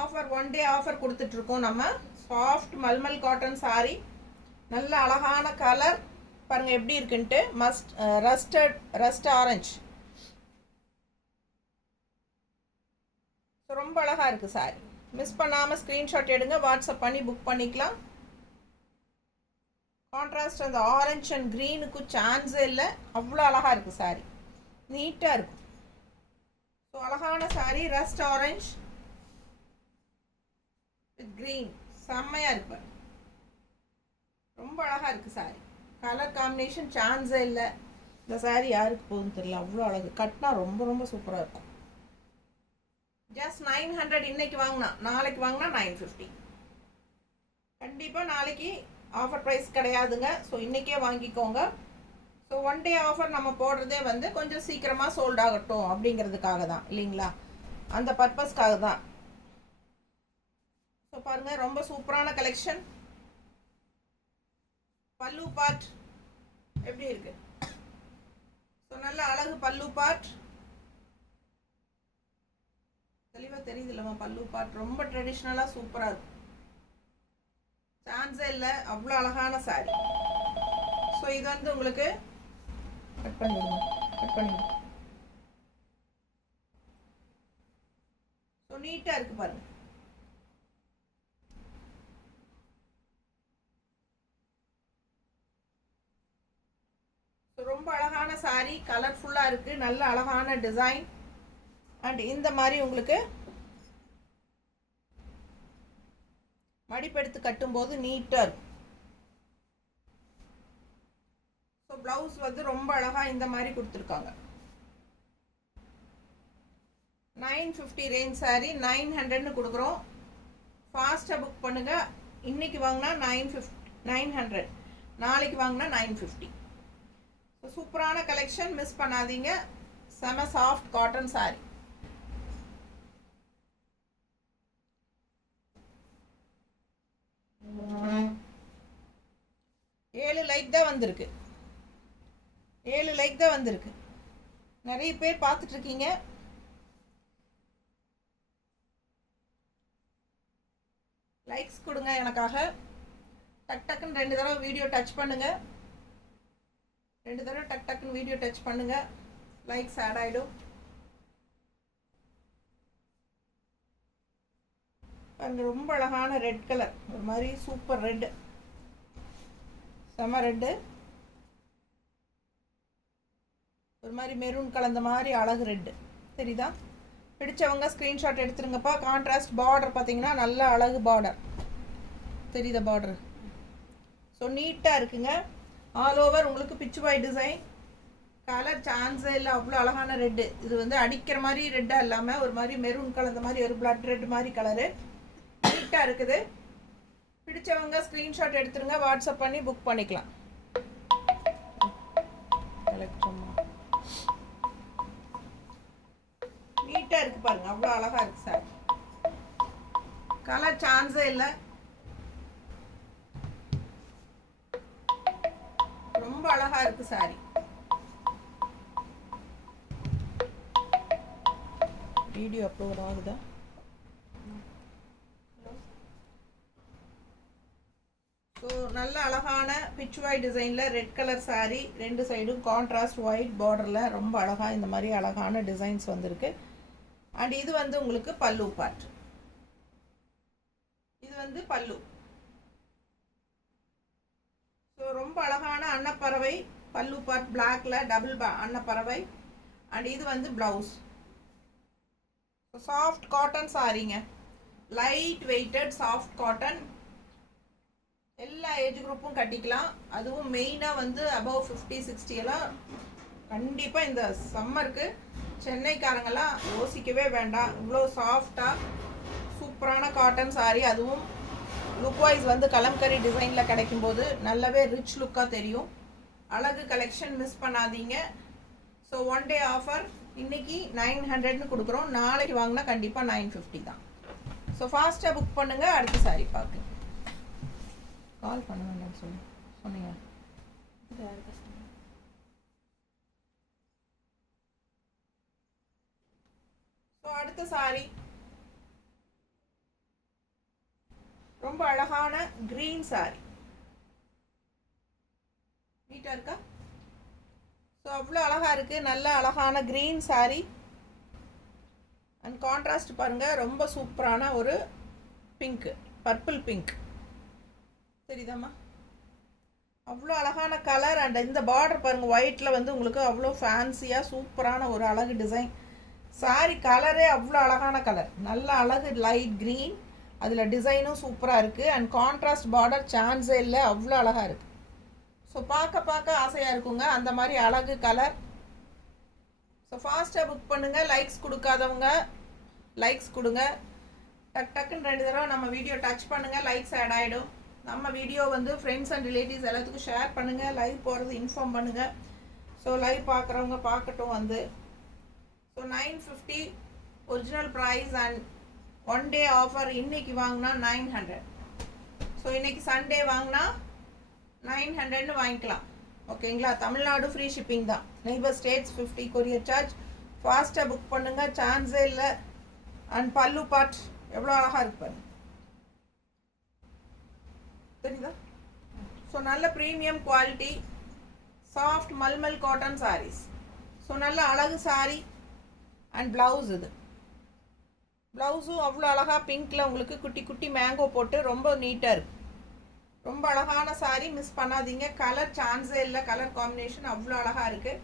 ஆஃபர் ஒன் டே ஆஃபர் கொடுத்துட்ருக்கோம். நம்ம சாஃப்ட் மல்மல் காட்டன் சாரி, நல்ல அழகான கலர் பாருங்கள் எப்படி இருக்குன்ட்டு. Rust orange. ஸோ ரொம்ப அழகாக இருக்குது சாரி. மிஸ் பண்ணாமல் ஸ்க்ரீன்ஷாட் எடுங்க, வாட்ஸ்அப் பண்ணி புக் பண்ணிக்கலாம். கான்ட்ராஸ்ட் அந்த ஆரஞ்ச் அண்ட் க்ரீனுக்கு சான்ஸே இல்லை. அவ்வளோ அழகாக இருக்குது சாரி, நீட்டாக இருக்கும். ஸோ அழகான sorry rust orange with green, செம்மையாக இருக்கு. ரொம்ப அழகாக இருக்குது சாரி. கலர் காம்பினேஷன் சான்ஸே இல்லை. இந்த சாரி யாருக்கு போகுதுன்னு தெரியல, அவ்வளோ அழகு. கட்டினா ரொம்ப ரொம்ப சூப்பராக இருக்கும். ஜஸ்ட் 900 இன்னைக்கு வாங்கினா, நாளைக்கு வாங்கினா 950. கண்டிப்பாக நாளைக்கு ஆஃபர் ப்ரைஸ் கிடையாதுங்க. ஸோ இன்றைக்கே வாங்கிக்கோங்க. ஸோ ஒன் டே ஆஃபர் நம்ம போடுறதே வந்து கொஞ்சம் சீக்கிரமாக சோல்ட் ஆகட்டும் அப்படிங்கிறதுக்காக தான், இல்லைங்களா? அந்த பர்பஸ்க்காக தான். ஸோ பாருங்கள், ரொம்ப சூப்பரான கலெக்ஷன். பல்லு பார்ட் எப்படி இருக்கு? ஸோ நல்ல அழகு பல்லு பார்ட். தெளிவாக தெரியுது இல்லைம்மா? பல்லு பார்ட் ரொம்ப ட்ரெடிஷ்னலாக சூப்பராக இருக்கும். சான்ஸே இல்லை, அவ்வளோ அழகான சாரி. ஸோ இது வந்து உங்களுக்கு கட் பண்ணிடுங்க. ஸோ நீட்டாக இருக்குது பாருங்கள். ஸோ ரொம்ப அழகான சாரி, கலர்ஃபுல்லாக இருக்குது, நல்ல அழகான டிசைன். அண்ட் இந்த மாதிரி உங்களுக்கு மடிப்பெடுத்து கட்டும்போது நீட்டாக இருக்கும். ஸோ ப்ளவுஸ் வந்து ரொம்ப அழகாக இந்த மாதிரி கொடுத்துருக்காங்க. 950 ரேஞ்ச் சாரீ 900ன்னு கொடுக்குறோம். ஃபாஸ்ட்டாக புக் பண்ணுங்கள். இன்றைக்கி வாங்கினா 900, நாளைக்கு வாங்கினா 950. ஸோ சூப்பரான கலெக்ஷன், மிஸ் பண்ணாதீங்க. செம சாஃப்ட் காட்டன் சாரீ. ஏழு லைக் தான் வந்திருக்கு. 7 லைக் தான் வந்திருக்கு. நிறைய பேர் பார்த்துட்டு இருக்கீங்க. லைக்ஸ் கொடுங்க எனக்காக. டக் டக்குன்னு 2 தடவை வீடியோ டச் பண்ணுங்க. 2 தடவை டக் டக்குன்னு வீடியோ டச் பண்ணுங்க. லைக்ஸ் ஆட் ஆகிடும். பாருங்க, ரொம்ப அழகான ரெட் கலர், ஒரு மாதிரி சூப்பர் ரெட்டு, செம ரெட்டு, ஒரு மாதிரி மெரூன் கலந்த மாதிரி அழகு ரெட்டு. தெரியுதா? பிடிச்சவங்க ஸ்க்ரீன்ஷாட் எடுத்துருங்கப்பா. கான்ட்ராஸ்ட் பார்டர் பார்த்தீங்கன்னா நல்ல அழகு பார்டர் தெரியுதா? பார்டர் ஸோ நீட்டாக இருக்குங்க. ஆல் ஓவர் உங்களுக்கு பிச்சுவாய் டிசைன். கலர் சான்ஸே இல்லை, அவ்வளோ அழகான ரெட்டு. இது வந்து அடிக்கிற மாதிரி ரெட்டாக இல்லாமல் ஒரு மாதிரி மெரூன் கலந்த மாதிரி ஒரு பிளட் ரெட் மாதிரி கலரு நீட்டாக இருக்குது. பிடிச்சவங்க ஸ்க்ரீன்ஷாட் எடுத்துருங்க, வாட்ஸ்அப் பண்ணி புக் பண்ணிக்கலாம். நீட்டாக இருக்குது பாருங்க, அவ்வளோ அழகாக இருக்குது சார். கலர் சான்ஸே இல்லை, ரொம்ப அழகாக இருக்குது சாரி. வீடியோ அப்லோட் ஆகுதா? ஸோ நல்ல அழகான பிச்சுவாய் டிசைனில் ரெட் கலர் சாரீ, 2 சைடும் கான்ட்ராஸ்ட் ஒயிட் பார்டரில் ரொம்ப அழகாக இந்த மாதிரி அழகான டிசைன்ஸ் வந்திருக்கு. அண்ட் இது வந்து உங்களுக்கு பல்லு பார்ட். இது வந்து பல்லு. ஸோ ரொம்ப அழகான அன்னப்பறவை பல்லு பார்ட், பிளாக்ல டபுள் அன்னப்பறவை. அண்ட் இது வந்து பிளவுஸ். சாஃப்ட் காட்டன் சாரீங்க, லைட் வெயிட்டட் சாஃப்ட் காட்டன். எல்லா ஏஜ் குரூப்பும் கட்டிக்கலாம். அதுவும் மெயினாக வந்து அபவ் 50-60 எல்லாம் கண்டிப்பாக இந்த சம்மருக்கு சென்னைக்காரங்கெல்லாம் யோசிக்கவே வேண்டாம். இவ்வளோ சாஃப்டாக சூப்பரான காட்டன் சாரீ. அதுவும் லுக் வைஸ் வந்து கலம்கரி டிசைனில் கிடைக்கும்போது நல்லாவே ரிச் லுக்காக தெரியும். அழகு கலெக்ஷன், மிஸ் பண்ணாதீங்க. So one day offer. இன்னைக்கு 900ன்னு கொடுக்குறோம். நாளைக்கு வாங்கினா கண்டிப்பாக 950 தான். ஸோ ஃபாஸ்ட்டாக புக் பண்ணுங்கள். அடுத்த சாரீ பார்க்க கால் பண்ண வேண்டாம்னு சொன்னீங்க. ஸோ அடுத்த சாரீ ரொம்ப அழகான கிரீன் சாரீ. நீட்டாக இருக்கா? ஸோ அவ்வளோ அழகாக இருக்குது. நல்ல அழகான க்ரீன் சாரீ. அண்ட் கான்ட்ராஸ்ட் பாருங்கள், ரொம்ப சூப்பரான ஒரு பிங்க்கு, பர்பிள் பிங்க். தெரியுதாம்மா? அவ்வளோ அழகான கலர். அண்ட் இந்த பார்டர் பாருங்கள், ஒயிட்டில் வந்து உங்களுக்கு அவ்வளோ ஃபேன்சியாக சூப்பரான ஒரு அழகு டிசைன். சாரீ கலரே அவ்வளோ அழகான கலர், நல்ல அழகு லைட் க்ரீன். அதில் டிசைனும் சூப்பராக இருக்குது. அண்ட் கான்ட்ராஸ்ட் பார்டர் சான்ஸே இல்லை, அவ்வளோ அழகாக இருக்குது. ஸோ பார்க்க ஆசையாக இருக்குங்க அந்த மாதிரி அழகு கலர். ஸோ ஃபாஸ்ட்டாக புக் பண்ணுங்கள். லைக்ஸ் கொடுக்காதவங்க லைக்ஸ் கொடுங்க. டக் டக்குன்னு 2 தடவை நம்ம வீடியோ டச் பண்ணுங்கள், லைக்ஸ் ஆட் ஆகிடும். நம்ம வீடியோ வந்து ஃப்ரெண்ட்ஸ் அண்ட் ரிலேட்டிவ்ஸ் எல்லாத்துக்கும் ஷேர் பண்ணுங்கள். லைவ் போகிறது இன்ஃபார்ம் பண்ணுங்கள். ஸோ லைவ் பார்க்குறவங்க பார்க்கட்டும் வந்து. So 950 original price and one day offer. இன்றைக்கி வாங்கினா 900. ஸோ இன்றைக்கி சண்டே வாங்கினா 900ன்னு வாங்கிக்கலாம். ஓகேங்களா? தமிழ்நாடு ஃப்ரீ ஷிப்பிங் தான். Neighbour states 50 courier charge. ஃபாஸ்ட்டாக புக் பண்ணுங்கள், சான்ஸே இல்லை. அண்ட் பல்லு பார்ட் எவ்வளோ அழகாக இருப்பாரு தெரியுதா? ஸோ நல்ல premium quality soft mulmul cotton saris. So நல்ல அழகு சாரீ. அண்ட் ப்ளவுஸ், இது ப்ளவுஸும் அவ்வளோ அழகாக பிங்க்கில் உங்களுக்கு குட்டி குட்டி மேங்கோ போட்டு ரொம்ப நீட்டாக இருக்குது. ரொம்ப அழகான சாரீ, மிஸ் பண்ணாதீங்க. கலர் சான்ஸே இல்லை, கலர் காம்பினேஷன் அவ்வளோ அழகாக இருக்குது.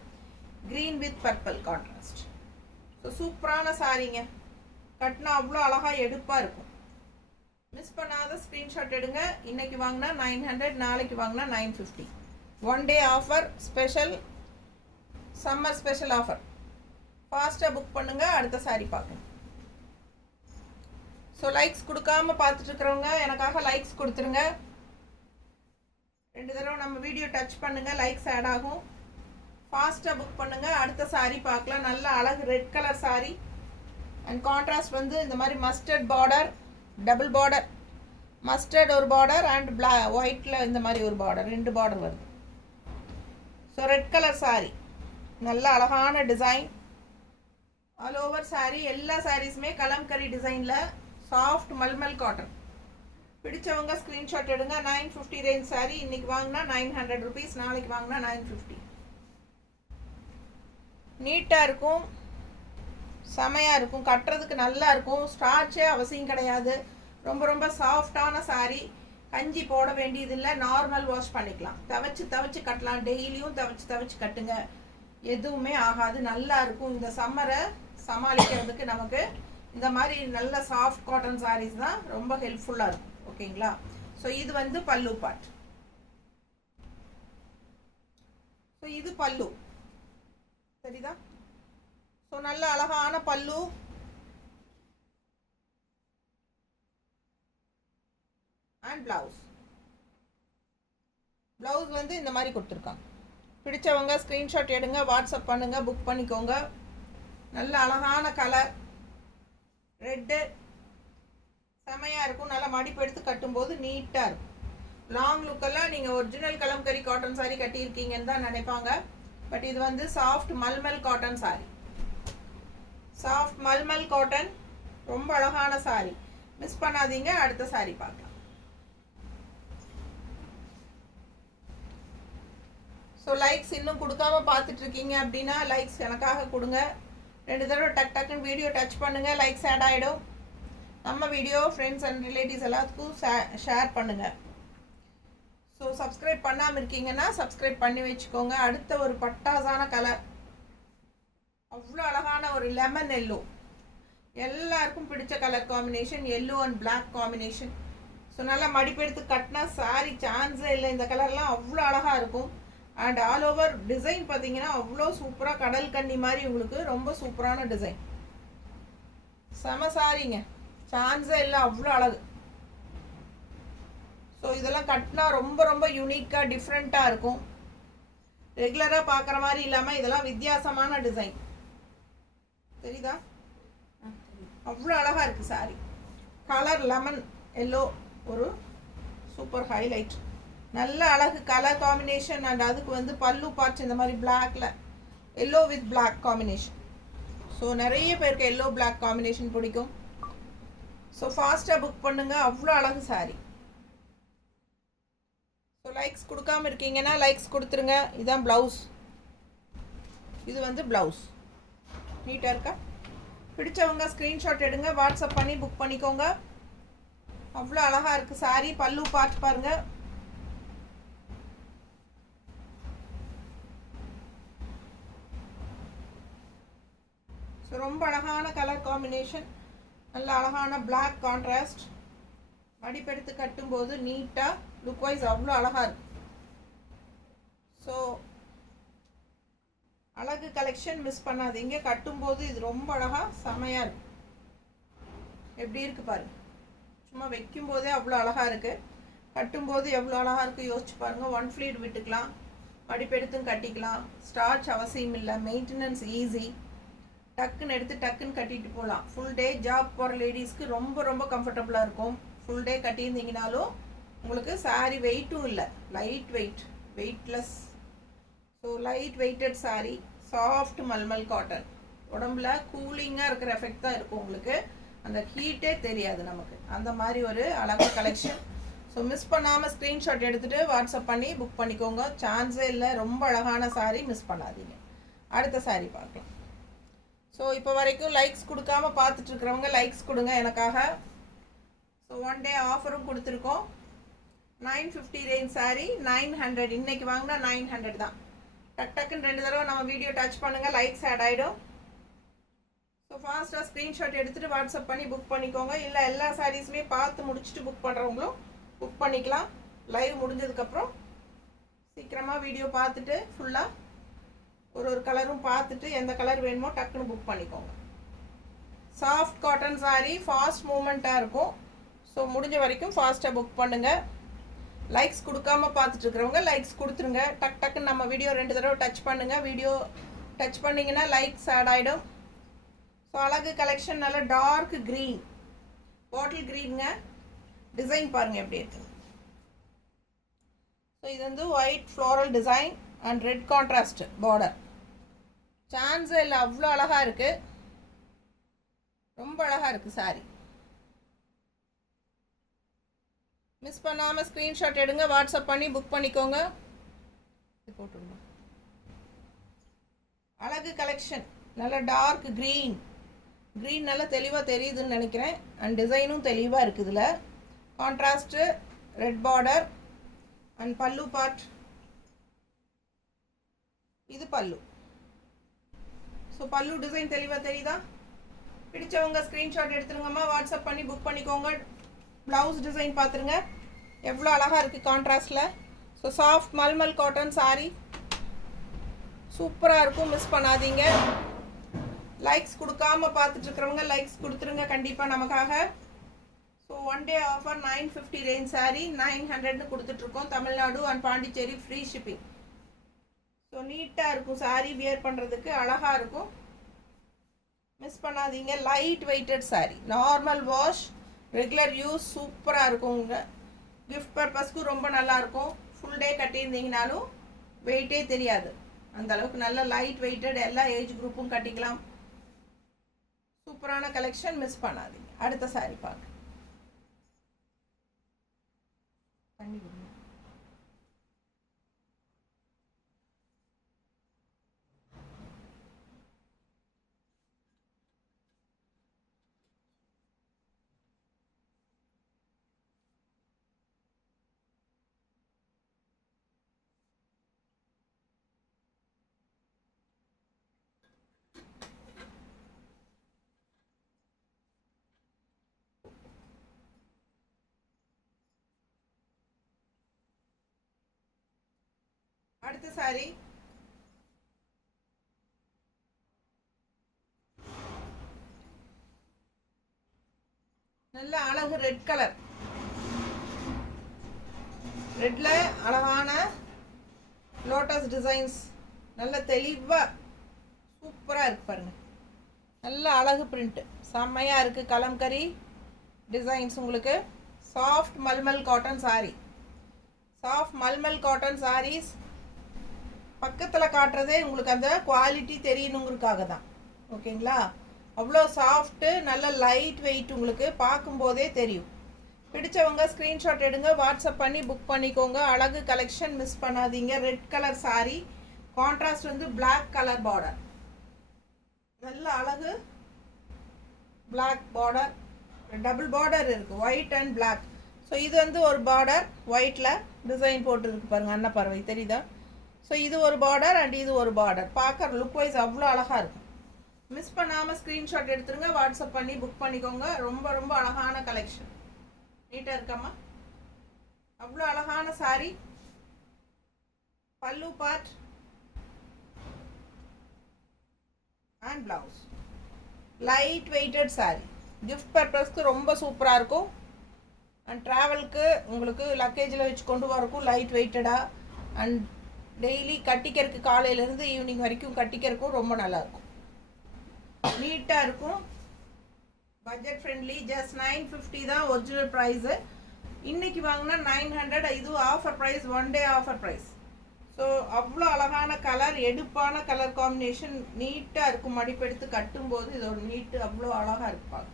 Green with purple contrast. So சூப்பரான சாரீங்க, கட்டினா அவ்வளோ அழகாக எடுப்பாக இருக்கும். மிஸ் பண்ணாத ஸ்க்ரீன்ஷாட் எடுங்க. இன்னைக்கு வாங்கினா 900, நாளைக்கு வாங்கினா 950. 1 day offer, special summer special offer. ஃபாஸ்ட்டாக புக் பண்ணுங்க. அடுத்த சாரி பார்க்கலாம். ஸோ லைக்ஸ் கொடுக்காம பார்த்துட்டு இருக்கிறவங்க எனக்காக லைக்ஸ் கொடுத்துருங்க. 2 தடவை நம்ம வீடியோ டச் பண்ணுங்க, லைக்ஸ் ஆட் ஆகும். ஃபாஸ்ட்டாக புக் பண்ணுங்க. அடுத்த சாரி பார்க்கலாம். நல்ல அழகு red colour sorry and contrast வந்து இந்த மாதிரி mustard border, double border, mustard ஒரு பார்டர் அண்ட் ஒயிட்டில் இந்த மாதிரி ஒரு பார்டர், 2 பார்டர் வருது. ஸோ ரெட் கலர் சாரி, நல்ல அழகான டிசைன். ஆல் ஓவர் சாரி, எல்லா சாரீஸுமே கலம்கரி டிசைனில் சாஃப்ட் மல்மல் காட்டன். பிடிச்சவங்க ஸ்க்ரீன்ஷாட் எடுங்க. 950 ரேஞ்ச் சாரி. இன்னைக்கு வாங்கினா 900 rupees, நாளைக்கு வாங்கினா 950. நீட்டாக இருக்கும், செமையாக இருக்கும், கட்டுறதுக்கு நல்லா இருக்கும். ஸ்டார்ச்சே அவசியம் கிடையாது. ரொம்ப ரொம்ப சாஃப்டான சாரி. கஞ்சி போட வேண்டியதில்லை, நார்மல் வாஷ் பண்ணிக்கலாம். துவைச்சு கட்டலாம். டெய்லியும் துவைச்சு கட்டுங்க, எதுவுமே ஆகாது. நல்லா இருக்கும். இந்த சம்மரை சமாளிக்கிறதுக்கு நமக்கு இந்த மாதிரி நல்ல சாஃப்ட் காட்டன் சாரீஸ் தான் ரொம்ப ஹெல்ப்ஃபுல்லாக இருக்கும். ஓகேங்களா? ஸோ இது வந்து பல்லு பார்ட். ஸோ இது பல்லு, சரிதா? ஸோ நல்ல அழகான பல்லு அண்ட் பிளவுஸ். பிளவுஸ் வந்து இந்த மாதிரி கொடுத்துருக்காங்க. பிடிச்சவங்க ஸ்க்ரீன்ஷாட் எடுங்க, வாட்ஸ்அப் பண்ணுங்க, புக் பண்ணிக்கோங்க. நல்ல அழகான கலர் ரெட்டு, செமையாக இருக்கும். நல்லா மடிப்பு எடுத்து கட்டும்போது நீட்டாக இருக்கும். லாங் லுக்கெல்லாம் நீங்கள் ஒரிஜினல் கலம்கரி காட்டன் சாரி கட்டியிருக்கீங்கன்னு தான் நினைப்பாங்க. பட் இது வந்து soft mulmul cotton sari. Soft mulmul cotton, ரொம்ப அழகான சாரி. மிஸ் பண்ணாதீங்க. அடுத்த சாரி பார்க்கலாம். ஸோ லைக்ஸ் இன்னும் கொடுக்காம பார்த்துட்டு இருக்கீங்க அப்படின்னா லைக்ஸ் எனக்காக கொடுங்க. 2 தடவை டக்குன்னு வீடியோ டச் பண்ணுங்க, லைக்ஸ் ஆட் ஆகிடும். நம்ம வீடியோ ஃப்ரெண்ட்ஸ் அண்ட் ரிலேட்டிவ்ஸ் எல்லாத்துக்கும் ஷேர் பண்ணுங்க. ஸோ சப்ஸ்கிரைப் பண்ணாமல் இருக்கீங்கன்னா சப்ஸ்கிரைப் பண்ணி வச்சுக்கோங்க. அடுத்த ஒரு பட்டாசான கலர், அவ்வளோ அழகான ஒரு லெமன் எல்லோ, எல்லாருக்கும் பிடிச்ச colour combination, yellow and black combination. So நல்லா மடிப்பெடுத்து கட்டினா சாரி சான்ஸே இல்லை. இந்த கலர்லாம் அவ்வளோ அழகாக இருக்கும். அண்ட் ஆல் ஓவர் டிசைன் பார்த்தீங்கன்னா அவ்வளோ சூப்பராக, கடல் கன்னி மாதிரி உங்களுக்கு ரொம்ப சூப்பரான டிசைன். செம சாரிங்க, சான்ஸே இல்லை, அவ்வளோ அழகு. ஸோ இதெல்லாம் கட்டினா ரொம்ப ரொம்ப யூனிக்காக டிஃப்ரெண்ட்டாக இருக்கும். ரெகுலராக பார்க்குற மாதிரி இல்லாமல் இதெல்லாம் வித்தியாசமான டிசைன், தெரியுதா? அவ்வளோ அழகாக இருக்குது சாரி. கலர் லெமன் எல்லோ ஒரு சூப்பர் ஹைலைட். நல்ல அழகு கலர் காம்பினேஷன். அண்ட் அதுக்கு வந்து பல்லு பார்ட்ஸ் இந்த மாதிரி பிளாக்ல yellow with black combination. So நிறைய பேருக்கு எல்லோ பிளாக் காம்பினேஷன் பிடிக்கும். ஸோ ஃபாஸ்ட்டாக புக் பண்ணுங்க. அவ்வளோ அழகு சாரி. ஸோ லைக்ஸ் கொடுக்காம இருக்கீங்கன்னா லைக்ஸ் கொடுத்துருங்க. இதுதான் ப்ளவுஸ். இது வந்து ப்ளவுஸ் நீட்டாக இருக்கா? பிடிச்சவங்க ஸ்க்ரீன்ஷாட் எடுங்க, வாட்ஸ்அப் பண்ணி புக் பண்ணிக்கோங்க. அவ்வளோ அழகாக இருக்குது சாரி. பல்லு பார்த்து பாருங்கள். ஸோ ரொம்ப அழகான கலர் காம்பினேஷன், நல்ல அழகான பிளாக் கான்ட்ராஸ்ட். மடிப்பெடுத்து கட்டும்போது நீட்டாக லுக் வைஸ் அவ்வளோ அழகாக இருக்கும். ஸோ அழகு கலெக்ஷன் மிஸ் பண்ணாதீங்க. கட்டும்போது இது ரொம்ப அழகாக செமையாக இருக்கும். எப்படி இருக்குது பாருங்கள். சும்மா வைக்கும்போதே அவ்வளோ அழகாக இருக்குது. கட்டும்போது எவ்வளோ அழகாக இருக்குது யோசிச்சு பாருங்கள். 1 ஃப்ளீட் விட்டுக்கலாம், மடிப்பெடுத்தும் கட்டிக்கலாம். ஸ்டார்ச் அவசியம் இல்லை, மெயின்டெனன்ஸ் ஈஸி. டக்குன்னு எடுத்து டக்குன்னு கட்டிட்டு போகலாம். ஃபுல் டே ஜாப் போகிற லேடிஸ்க்கு ரொம்ப ரொம்ப கம்ஃபர்டபுளாக இருக்கும். ஃபுல் டே கட்டியிருந்தீங்கனாலும் உங்களுக்கு சாரீ வெயிட்டும் இல்லை, light weight, weightless. So light weighted sari, soft mulmul cotton. உடம்புல கூலிங்காக இருக்கிற எஃபெக்ட் தான் இருக்கும் உங்களுக்கு. அந்த ஹீட்டே தெரியாது நமக்கு. அந்த மாதிரி ஒரு அழகு கலெக்ஷன். ஸோ மிஸ் பண்ணாமல் ஸ்க்ரீன்ஷாட் எடுத்துகிட்டு வாட்ஸ்அப் பண்ணி புக் பண்ணிக்கோங்க. சான்ஸே இல்லை, ரொம்ப அழகான சாரீ, மிஸ் பண்ணாதீங்க. அடுத்த சாரீ பார்க்கலாம். ஸோ இப்போ வரைக்கும் லைக்ஸ் கொடுக்காம பார்த்துட்ருக்கிறவங்க லைக்ஸ் கொடுங்க எனக்காக. ஸோ 1 day ஆஃபரும் கொடுத்துருக்கோம். 950 ரேஞ்ச் சாரீ 900. இன்னைக்கு வாங்கினா 900 தான். டக்குன்னு 2 தடவை நம்ம வீடியோ டச் பண்ணுங்கள், லைக்ஸ் ஆட் ஆகிடும். ஸோ ஃபாஸ்ட்டாக ஸ்க்ரீன்ஷாட் எடுத்துகிட்டு வாட்ஸ்அப் பண்ணி புக் பண்ணிக்கோங்க. இல்லை எல்லா சாரீஸுமே பார்த்து முடிச்சுட்டு புக் பண்ணுறவங்களும் புக் பண்ணிக்கலாம். லைவ் முடிஞ்சதுக்கப்புறம் சீக்கிரமாக வீடியோ பார்த்துட்டு ஃபுல்லாக ஒரு கலரும் பார்த்துட்டு எந்த கலர் வேணுமோ டக்குன்னு புக் பண்ணிக்கோங்க. சாஃப்ட் காட்டன் சாரீ, ஃபாஸ்ட் மூமெண்ட்டாக இருக்கும். ஸோ முடிஞ்ச வரைக்கும் ஃபாஸ்ட்டாக புக் பண்ணுங்கள். லைக்ஸ் கொடுக்காம பார்த்துட்டு இருக்கிறவங்க லைக்ஸ் கொடுத்துருங்க. டக்குன்னு நம்ம வீடியோ 2 தடவை டச் பண்ணுங்கள். வீடியோ டச் பண்ணிங்கன்னா லைக்ஸ் ஆட் ஆகிடும். ஸோ அழகு கலெக்ஷன், நல்ல டார்க் க்ரீன், பாட்டில் க்ரீனுங்க. டிசைன் பாருங்கள் எப்படி இருக்குங்க. ஸோ இது வந்து white floral design and red contrast border. Chance இல்லை, அவ்வளோ அழகாக இருக்குது, ரொம்ப அழகாக இருக்குது சாரி. மிஸ் பண்ணாமல் ஸ்க்ரீன்ஷாட் எடுங்க, வாட்ஸ்அப் பண்ணி புக் பண்ணிக்கோங்க. போட்டுருங்க. அழகு கலெக்ஷன், நல்ல டார்க் க்ரீன், க்ரீன் நல்லா தெளிவாக தெரியுதுன்னு நினைக்கிறேன். அண்ட் டிசைனும் தெளிவாக இருக்குது. இதில் contrast red border and pallu part. இது பல்லு. ஸோ பல்லு டிசைன் தெளிவாக தெரியுதா? பிடிச்சவங்க ஸ்க்ரீன்ஷாட் எடுத்துருங்கம்மா, வாட்ஸ்அப் பண்ணி புக் பண்ணிக்கோங்க. ப்ளவுஸ் டிசைன் பார்த்துருங்க, எவ்வளோ அழகாக இருக்குது கான்ட்ராஸ்டில். So soft mulmul cotton sari, சூப்பராக இருக்கும், மிஸ் பண்ணாதீங்க. லைக்ஸ் கொடுக்காம பார்த்துட்ருக்கிறவங்க லைக்ஸ் கொடுத்துருங்க கண்டிப்பாக நமக்காக. So 1 day offer 950 range sari 900ன்னு கொடுத்துட்ருக்கோம். Tamil Nadu and Pondicherry free shipping. So நீட்டாக இருக்கும் சாரீ, வியர் பண்ணுறதுக்கு அழகாக இருக்கும், மிஸ் பண்ணாதீங்க. Light weighted sari, normal wash, regular use, சூப்பராக இருக்குங்க. கிஃப்ட் பர்பஸ்க்கு ரொம்ப நல்லாயிருக்கும். ஃபுல் டே கட்டியிருந்தீங்கனாலும் வெயிட்டே தெரியாது, அந்த அளவுக்கு நல்ல லைட் வெயிட்டட், எல்லா ஏஜ் குரூப்பும் கட்டிக்கலாம். சூப்பரான கலெக்ஷன், மிஸ் பண்ணாதீங்க. அடுத்த சாரீ பார்க்க தண்ணி கொடுங்க. அடுத்த சாரி நல்ல அழகு ரெட் கலர். ரெட்ல அழகான லோட்டஸ் டிசைன்ஸ், நல்ல தெளிவா சூப்பரா இருக்கு பாருங்க. நல்ல அழகு பிரிண்ட், செம்மையா இருக்கு. கலம்கரி டிசைன்ஸ் உங்களுக்கு. Soft mulmul cotton sari, soft mulmul cotton saris. பக்கத்தில் காட்டுறதே உங்களுக்கு அந்த குவாலிட்டி தெரியணுங்கிறதுக்காக தான், ஓகேங்களா? அவ்வளோ சாஃப்ட்டு, நல்ல லைட் வெயிட், உங்களுக்கு பார்க்கும்போதே தெரியும். பிடிச்சவங்க ஸ்க்ரீன்ஷாட் எடுங்க, வாட்ஸ்அப் பண்ணி புக் பண்ணிக்கோங்க. அழகு கலெக்ஷன், மிஸ் பண்ணாதீங்க. ரெட் கலர் சாரீ, கான்ட்ராஸ்ட் வந்து பிளாக் கலர் பார்டர், நல்ல அழகு பிளாக் பார்டர், டபுள் பார்டர் இருக்குது, ஒயிட் அண்ட் பிளாக். ஸோ இது வந்து ஒரு பார்டர் ஒயிட்டில் டிசைன் போட்டுருக்கு பாருங்கள், அன்னப்பறவை தெரியுதா? ஸோ இது ஒரு பார்டர் அண்ட் இது ஒரு பார்டர். பார்க்குற லுக் வைஸ் அவ்வளோ அழகாக இருக்கும். மிஸ் பண்ணாமல் ஸ்க்ரீன்ஷாட் எடுத்துருங்க, வாட்ஸ்அப் பண்ணி புக் பண்ணிக்கோங்க. ரொம்ப ரொம்ப அழகான கலெக்ஷன், நீட்டாக இருக்காமா? அவ்வளோ அழகான sari. Pallu part and blouse. Light weighted sari, gift பர்பஸ்க்கு ரொம்ப சூப்பராக இருக்கும். அண்ட் ட்ராவலுக்கு உங்களுக்கு லக்கேஜில் வச்சு கொண்டு வரக்கும் லைட் வெயிட்டடாக. அண்ட் டெய்லி கட்டிக்கிறதுக்கு காலையிலேருந்து ஈவினிங் வரைக்கும் கட்டிக்கிறதுக்கும் ரொம்ப நல்லாயிருக்கும், நீட்டாக இருக்கும். Budget friendly. ஜஸ்ட் 950 தான் ஒரிஜினல் ப்ரைஸு. இன்றைக்கி வாங்கினா 900. இது offer price, 1 day offer price. So அவ்வளோ அழகான கலர், எடுப்பான கலர் காம்பினேஷன், நீட்டாக இருக்கும். மடிப்பெடுத்து கட்டும்போது இது ஒரு நீட்டு, அவ்வளோ அழகாக இருப்பாங்க.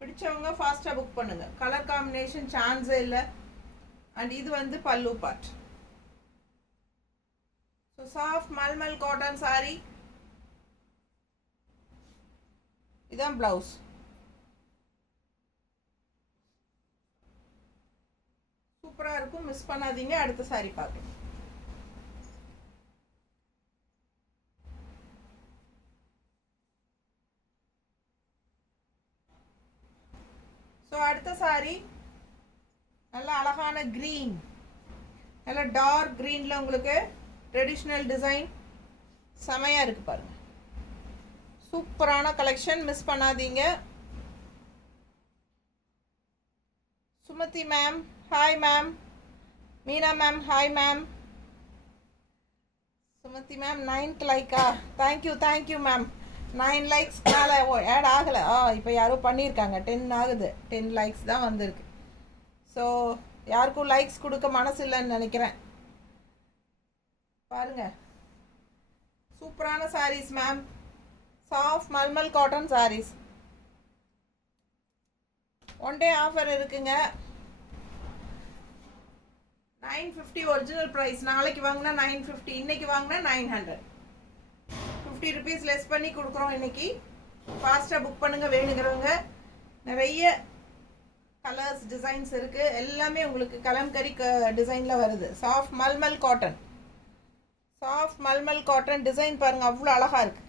பிடிச்சவங்க ஃபாஸ்ட்டாக புக் பண்ணுங்கள். கலர் காம்பினேஷன் சான்ஸே இல்லை. அண்ட் இது வந்து பல்லு part. So soft mulmul cotton sari. இதான் ப்ளவுஸ். சூப்பராக இருக்கும், மிஸ் பண்ணாதீங்க. அடுத்த சாரீ பார்க்கலாம். ஸோ அடுத்த சாரி நல்ல அழகான க்ரீன், நல்ல டார்க் க்ரீனில் உங்களுக்கு ட்ரெடிஷ்னல் டிசைன் செமையாக இருக்குது பாருங்கள். சூப்பரான கலெக்ஷன், மிஸ் பண்ணாதீங்க. Sumathi ma'am hi ma'am, Meena ma'am hi ma'am. Sumathi ma'am 9th Lyca, thank you ma'am. 9 likes மேலே ஆட் ஆகலை. இப்போ யாரோ பண்ணியிருக்காங்க, 10 ஆகுது. 10 லைக்ஸ் தான் வந்திருக்கு. ஸோ யாருக்கும் லைக்ஸ் கொடுக்க மனசு இல்லைன்னு நினைக்கிறேன். பாருங்க, சூப்பரான saris ma'am, soft mulmul cotton saris. 1 day offer இருக்குங்க. 950 ஒரிஜினல் ப்ரைஸ். நாளைக்கு வாங்கினா 950, இன்னைக்கு வாங்கினா 900. 50 ருபீஸ் லெஸ் பண்ணி கொடுக்குறோம் இன்னைக்கு. ஃபாஸ்ட்டாக புக் பண்ணுங்க வேணுங்கிறவங்க. நிறைய கலர்ஸ் டிசைன்ஸ் இருக்குது. எல்லாமே உங்களுக்கு கலம்கரி டிசைனில் வருது. Soft mulmul cotton, soft mulmul cotton design பாருங்கள், அவ்வளோ அழகாக இருக்குது.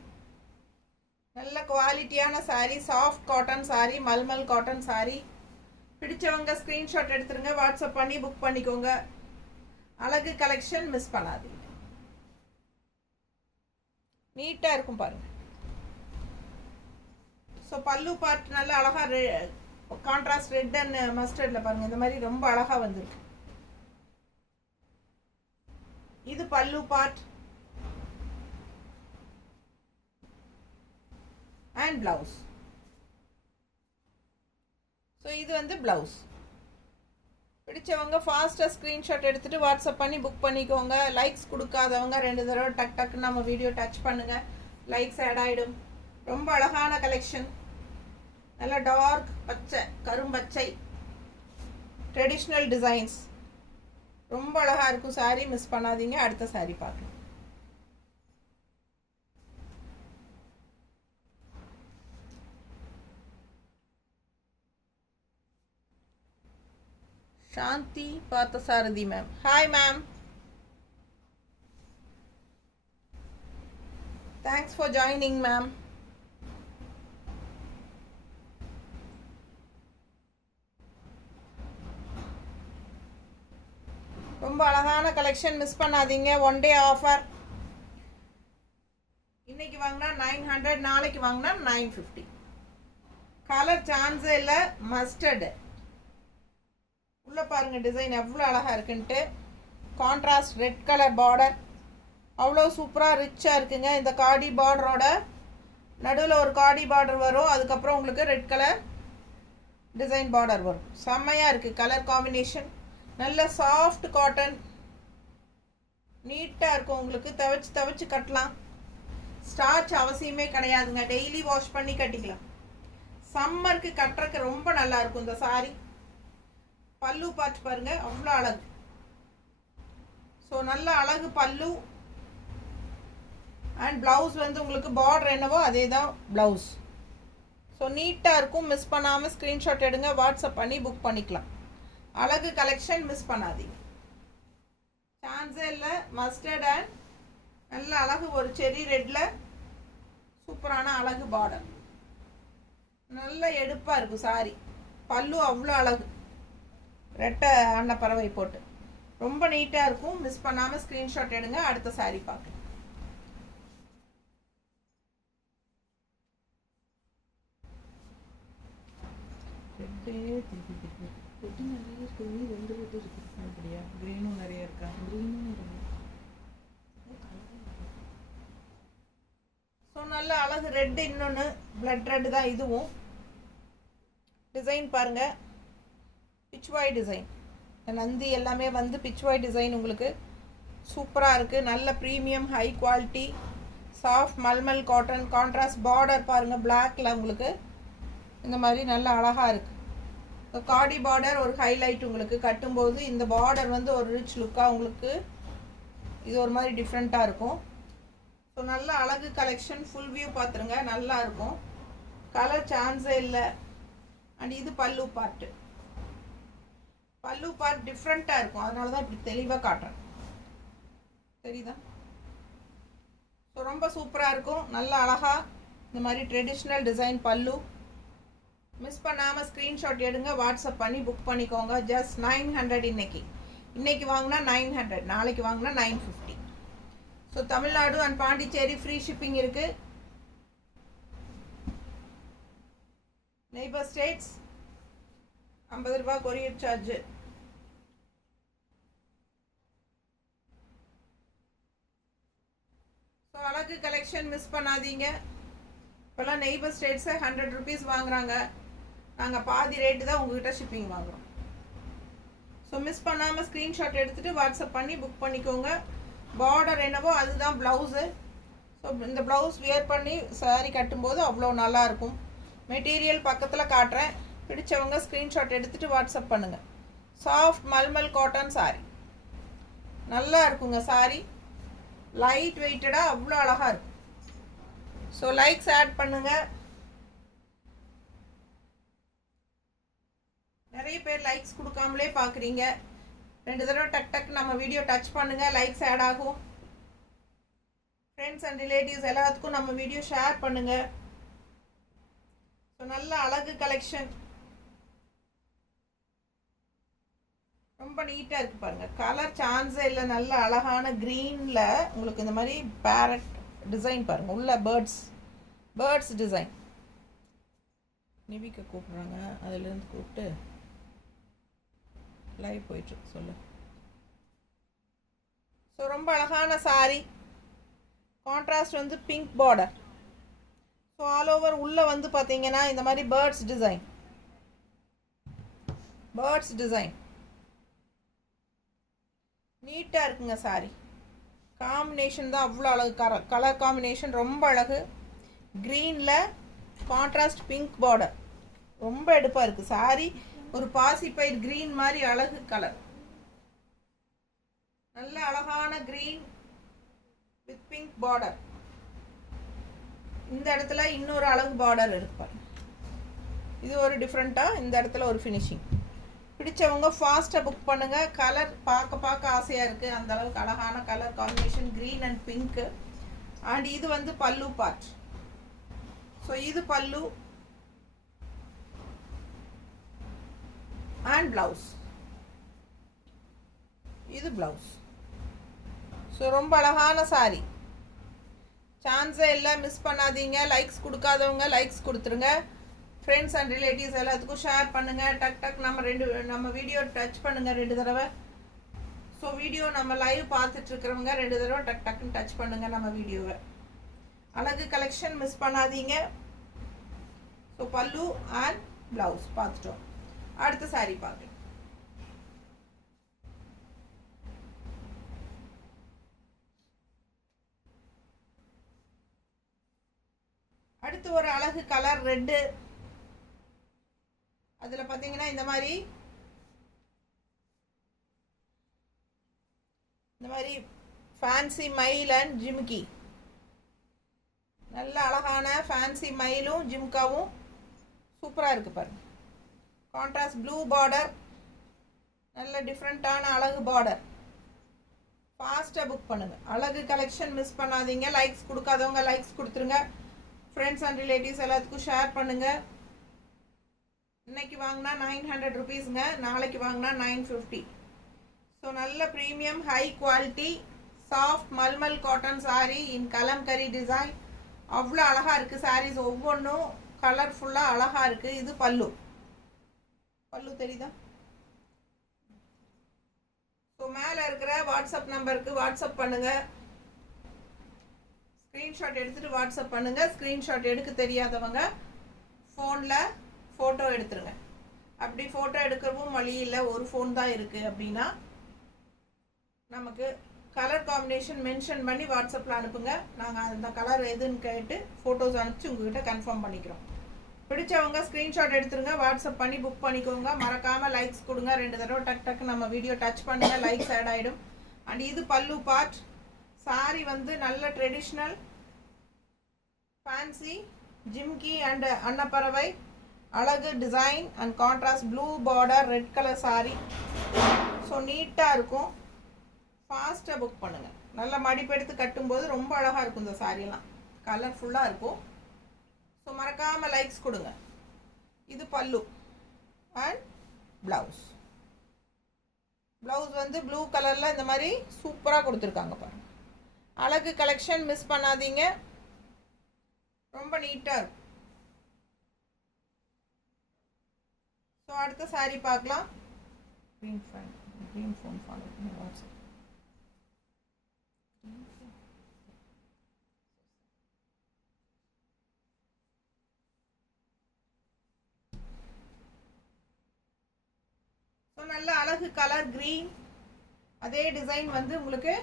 நல்ல குவாலிட்டியான sari, soft cotton sari, mulmul cotton sari. பிடிச்சவங்க ஸ்க்ரீன்ஷாட் எடுத்துருங்க, வாட்ஸ்அப் பண்ணி புக் பண்ணிக்கோங்க. அழகு கலெக்ஷன், மிஸ் பண்ணாதீங்க. நீட்டாக இருக்கும் பாருங்கள். ஸோ பல்லு பார்ட் நல்லா அழகாக கான்ட்ராஸ்ட் ரெட் அண்ட் மஸ்டர்டில் பாருங்கள், இந்த மாதிரி ரொம்ப அழகாக வந்திருக்கு. இது பல்லு பார்ட் அண்ட் பிளவுஸ். ஸோ இது வந்து பிளவுஸ். பிடிச்சவங்க ஃபாஸ்ட்டாக ஸ்க்ரீன்ஷாட் எடுத்துகிட்டு வாட்ஸ்அப் பண்ணி புக் பண்ணிக்கோங்க. லைக்ஸ் கொடுக்காதவங்க 2 தடவை டக்குன்னு நம்ம வீடியோ டச் பண்ணுங்கள், லைக்ஸ் ஆட் ஆகிடும். ரொம்ப அழகான கலெக்ஷன், நல்ல டார்க் பச்சை, கரும்பச்சை ட்ரெடிஷ்னல் டிசைன்ஸ், ரொம்ப அழகாக இருக்கும் சாரீ. மிஸ் பண்ணாதீங்க. அடுத்த சாரீ பார்க்கலாம். Shanthi Parthasarathy ma'am hi ma'am, thanks for joining ma'am. ரொம்ப அழகான கலெக்ஷன், மிஸ் பண்ணாதீங்க. 1 டே ஆஃபர். இன்னைக்கு வாங்கினா 900, நாளைக்கு வாங்கினா 950. கலர் சான்ஸே இல்லை. மஸ்டர்டு உள்ள பாருங்க, டிசைன் எவ்வளோ அழகாக இருக்குன்ட்டு. கான்ட்ராஸ்ட் ரெட் கலர் பார்டர், அவ்வளோ சூப்பராக ரிச்சாக இருக்குங்க. இந்த காடி பார்டரோட நடுவில் ஒரு காடி பார்டர் வரும், அதுக்கப்புறம் உங்களுக்கு ரெட் கலர் டிசைன் பார்டர் வரும். செம்மையாக இருக்குது கலர் காம்பினேஷன். நல்ல சாஃப்ட் காட்டன், நீட்டாக இருக்கும். உங்களுக்கு துவைச்சு கட்டலாம். ஸ்டார்ச் அவசியமே கிடையாதுங்க, டெய்லி வாஷ் பண்ணி கட்டிக்கலாம். சம்மருக்கு கட்டுறதுக்கு ரொம்ப நல்லா இருக்கும் இந்த சாரி. பல்லு பார்த்து பாருங்க, அவ்வளோ அழகு. ஸோ நல்ல அழகு பல்லு. அண்ட் ப்ளவுஸ் வந்து உங்களுக்கு பார்டர் என்னவோ அதே தான் ப்ளவுஸ். ஸோ நீட்டாக இருக்கும். மிஸ் பண்ணாமல் ஸ்க்ரீன்ஷாட் எடுங்க, வாட்ஸ்அப் பண்ணி புக் பண்ணிக்கலாம். அழகு கலெக்ஷன், மிஸ் பண்ணாதீங்க. சான்ஸே இல்லை. மஸ்டர்ட் அண்ட் நல்ல அழகு ஒரு செரி ரெட்டில் சூப்பரான அழகு பார்டர். நல்ல எடுப்பாக இருக்கும் சாரி. பல்லு அவ்வளோ அழகு, ரெட்டை அன்னப்பறவை போட்டு ரொம்ப நீட்டாக இருக்கும். மிஸ் பண்ணாமல் ஸ்க்ரீன்ஷாட் எடுங்க. அடுத்த சாரி பார்க்கலாம். கிரீனும் நிறைய இருக்கா? ஸோ நல்ல அழகு ரெட்டு. இன்னொன்று பிளட் ரெட்டு தான் இதுவும். டிசைன் பாருங்க, பிச்வாய் டிசைன். நந்தி எல்லாமே வந்து பிச்வாய் டிசைன் உங்களுக்கு சூப்பராக இருக்குது. நல்ல premium high quality soft mulmul cotton. Contrast border பாருங்கள், பிளாக்ல உங்களுக்கு இந்த மாதிரி நல்ல அழகாக இருக்குது. காடி பார்டர் ஒரு ஹைலைட் உங்களுக்கு கட்டும்போது. இந்த பார்டர் வந்து ஒரு ரிச் லுக்காக உங்களுக்கு இது ஒரு மாதிரி டிஃப்ரெண்ட்டாக இருக்கும். ஸோ நல்ல அழகு கலெக்ஷன். ஃபுல் வியூ பார்த்துருங்க, நல்லா இருக்கும். கலர் சான்ஸே இல்லை. அண்ட் இது பல்லு பார்ட்டு. பல்லு பார்ட் டிஃப்ரெண்ட்டாக இருக்கும், அதனால தான் இப்படி தெளிவாக காட்டுறேன். சரிதா? ஸோ ரொம்ப சூப்பராக இருக்கும். நல்ல அழகாக இந்த மாதிரி ட்ரெடிஷ்னல் டிசைன் பல்லு. மிஸ் பண்ணாமல் ஸ்க்ரீன்ஷாட் எடுங்க, வாட்ஸ்அப் பண்ணி புக் பண்ணிக்கோங்க. ஜஸ்ட் 900 இன்னைக்கு வாங்கினா 900, நாளைக்கு வாங்கினா 950. So Tamil Nadu and Pondicherry free shipping இருக்குது. நெய்பர் ஸ்டேட்ஸ் 50 ரூபா கொரியர் சார்ஜ். ஸோ அழகு கலெக்ஷன் மிஸ் பண்ணாதீங்க. இப்போல்லாம் நெய்பர் ஸ்டேட்ஸை 100 ருபீஸ் வாங்குறாங்க. நாங்கள் பாதி ரேட்டு தான் உங்ககிட்ட ஷிப்பிங் வாங்குகிறோம். ஸோ மிஸ் பண்ணாமல் ஸ்க்ரீன்ஷாட் எடுத்துகிட்டு வாட்ஸ்அப் பண்ணி புக் பண்ணிக்கோங்க. பார்டர் என்னவோ அதுதான் ப்ளவுஸு. ஸோ இந்த ப்ளவுஸ் வியர் பண்ணி சாரீ கட்டும்போது அவ்வளோ நல்லாயிருக்கும். மெட்டீரியல் பக்கத்தில் காட்டுறேன். பிடிச்சவங்க ஸ்க்ரீன்ஷாட் எடுத்துகிட்டு வாட்ஸ்அப் பண்ணுங்கள். சாஃப்ட் மல்மல் காட்டன் சாரீ நல்லா இருக்குங்க. சாரீ லைட் வெயிட்டடாக அவ்வளோ அழகாக இருக்கும். ஸோ லைக்ஸ் ஆட் பண்ணுங்கள். நிறைய பேர் லைக்ஸ் கொடுக்காமலே பார்க்குறீங்க. 2 தடவை டக் டக் நம்ம வீடியோ டச் பண்ணுங்கள், லைக்ஸ் ஆட் ஆகும். ஃப்ரெண்ட்ஸ் அண்ட் ரிலேட்டிவ்ஸ் எல்லாத்துக்கும் நம்ம வீடியோ ஷேர் பண்ணுங்கள். ஸோ நல்ல அழகு கலெக்ஷன், ரொம்ப நீட்டாக இருக்குது பாருங்கள். கலர் சான்ஸே இல்லை. நல்ல அழகான க்ரீனில் உங்களுக்கு இந்த மாதிரி பேரட் டிசைன் பாருங்கள். உள்ள பேர்ட்ஸ் டிசைன். நிவிக்க கூப்பிட்றாங்க, அதிலேருந்து கூப்பிட்டு லைவ் போயிட்டுருக்கு சொல்லு. ஸோ ரொம்ப அழகான சாரீ. கான்ட்ராஸ்ட் வந்து pink border. So all over உள்ளே வந்து பார்த்தீங்கன்னா இந்த மாதிரி பேர்ட்ஸ் டிசைன் நீட்டாக இருக்குங்க. சாரீ காம்பினேஷன் தான் அவ்வளோ அழகு. கலர் காம்பினேஷன் ரொம்ப அழகு. க்ரீனில் கான்ட்ராஸ்ட் பிங்க் பார்டர் ரொம்ப எடுப்பாக இருக்குது. சாரீ ஒரு பாசிப்பயிர் க்ரீன் மாதிரி அழகு கலர். நல்ல அழகான க்ரீன் வித் பிங்க் பார்டர். இந்த இடத்துல இன்னொரு அழகு பார்டர் இருப்பார். இது ஒரு டிஃப்ரெண்ட்டாக இந்த இடத்துல ஒரு ஃபினிஷிங். பிடிச்சவங்க ஃபாஸ்ட்டாக புக் பண்ணுங்கள். கலர் பார்க்க ஆசையாக இருக்குது. அந்த அளவுக்கு அழகான colour combination green and pink. And இது வந்து பல்லு பார்ட். ஸோ இது பல்லு அண்ட் ப்ளவுஸ். இது ப்ளவுஸ். ஸோ ரொம்ப அழகான சாரீ. சான்ஸே இல்லை, மிஸ் பண்ணாதீங்க. லைக்ஸ் கொடுக்காதவங்க லைக்ஸ் கொடுத்துருங்க. ஃப்ரெண்ட்ஸ் அண்ட் ரிலேட்டிவ்ஸ் எல்லாத்துக்கும் ஷேர் பண்ணுங்கள். டக் டக் நம்ம வீடியோ டச் பண்ணுங்கள் 2 தடவை. ஸோ வீடியோ நம்ம லைவ் பார்த்துட்ருக்கிறவங்க 2 தடவை டக் டக்குன்னு டச் பண்ணுங்கள் நம்ம வீடியோவை. அழகு கலெக்ஷன் மிஸ் பண்ணாதீங்க. ஸோ பல்லு அண்ட் ப்ளவுஸ் பார்த்துட்டோம். அடுத்த சாரீ பார்க்கலாம். அடுத்து ஒரு அழகு கலர் ரெட்டு. அதில் பார்த்தீங்கன்னா இந்த மாதிரி ஃபேன்சி மயில் அண்ட் ஜிம்கி. நல்ல அழகான ஃபேன்சி மயிலும் ஜிம்காவும் சூப்பராக இருக்குது பாருங்க. Contrast blue border. நல்ல டிஃப்ரெண்ட்டான அழகு பார்டர். ஃபாஸ்ட்டாக புக் பண்ணுங்கள். அழகு கலெக்ஷன் மிஸ் பண்ணாதீங்க. லைக்ஸ் கொடுக்காதவங்க லைக்ஸ் கொடுத்துருங்க. ஃப்ரெண்ட்ஸ் அண்ட் ரிலேட்டிவ்ஸ் எல்லாத்துக்கும் ஷேர் பண்ணுங்கள். இன்னைக்கு வாங்கினா 900 ருபீஸுங்க, நாளைக்கு வாங்கினா 950. ஸோ நல்ல premium high quality soft mulmul cotton sari in Kalamkari design. அவ்வளோ அழகாக இருக்குது. சாரீஸ் ஒவ்வொன்றும் கலர்ஃபுல்லாக அழகாக இருக்குது. இது பல்லு தெரியுதா? ஸோ மேலே இருக்கிற வாட்ஸ்அப் நம்பருக்கு வாட்ஸ்அப் பண்ணுங்கள். ஸ்க்ரீன்ஷாட் எடுத்துகிட்டு வாட்ஸ்அப் பண்ணுங்கள். ஸ்க்ரீன்ஷாட் எடுக்க தெரியாதவங்க ஃபோனில் ஃபோட்டோ எடுத்துருங்க. அப்படி ஃபோட்டோ எடுக்கவும் வழி இல்லை, ஒரு ஃபோன் தான் இருக்குது அப்படின்னா நமக்கு கலர் காம்பினேஷன் மென்ஷன் பண்ணி வாட்ஸ்அப்பில் அனுப்புங்க. நாங்கள் அந்த கலர் எதுன்னு கேட்டு ஃபோட்டோஸ் அனுப்பிச்சு உங்ககிட்ட கன்ஃபார்ம் பண்ணிக்கிறோம். பிடிச்சவங்க ஸ்க்ரீன்ஷாட் எடுத்துருங்க, வாட்ஸ்அப் பண்ணி புக் பண்ணிக்கோங்க. மறக்காமல் லைக்ஸ் கொடுங்க. 2 தடவை டக் டக்கு நம்ம வீடியோ டச் பண்ணுங்க, லைக்ஸ் ஆட் ஆகிடும். அண்ட் இது பல்லு பார்ட். சாரி வந்து நல்ல ட்ரெடிஷ்னல் ஃபேன்சி ஜிம்கி அண்ட் அன்னப்பறவை அழகு design and contrast blue border red colour sorry. So நீட்டாக இருக்கும். ஃபாஸ்ட்டாக புக் பண்ணுங்கள். நல்லா மடிப்பெடுத்து கட்டும்போது ரொம்ப அழகாக இருக்கும். இந்த சாரியெல்லாம் கலர்ஃபுல்லாக இருக்கும். ஸோ மறக்காமல் லைக்ஸ் கொடுங்க. இது பல்லு அண்ட் ப்ளவுஸ். ப்ளவுஸ் வந்து ப்ளூ கலரில் இந்த மாதிரி சூப்பராக கொடுத்துருக்காங்க பாருங்கள். அழகு கலெக்ஷன், மிஸ் பண்ணாதீங்க, ரொம்ப நீட்டாக இருக்கும். ஸோ அடுத்த சாரீ பார்க்கலாம். க்ரீன் ஃபோன் ஃபாலோ பண்ணி வாட்ஸ்அப். ஸோ நல்ல அழகு கலர் க்ரீன். அதே டிசைன் வந்து உங்களுக்கு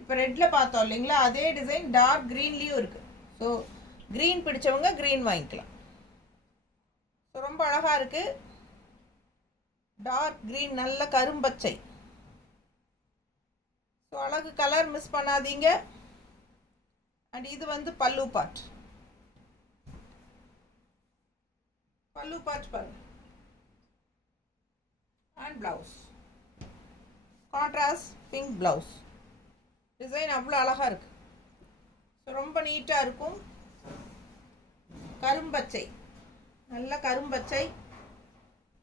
இப்போ ரெட்டில் பார்த்தோம் இல்லைங்களா, அதே டிசைன் டார்க் க்ரீன்லேயும் இருக்குது. ஸோ க்ரீன் பிடிச்சவங்க க்ரீன் வாங்கிக்கலாம். ஸோ ரொம்ப அழகாக இருக்குது. டார்க் க்ரீன், நல்ல கரும்பச்சை. ஸோ அழகு கலர், மிஸ் பண்ணாதீங்க. அண்ட் இது வந்து பல்லு பார்ட். பல்லு பார்ட் பாருங்க. And blouse contrast pink blouse. Design அவ்வளோ அழகாக இருக்கு. ஸோ ரொம்ப நீட்டாக இருக்கும். கரும்பச்சை, நல்ல கரும்பச்சை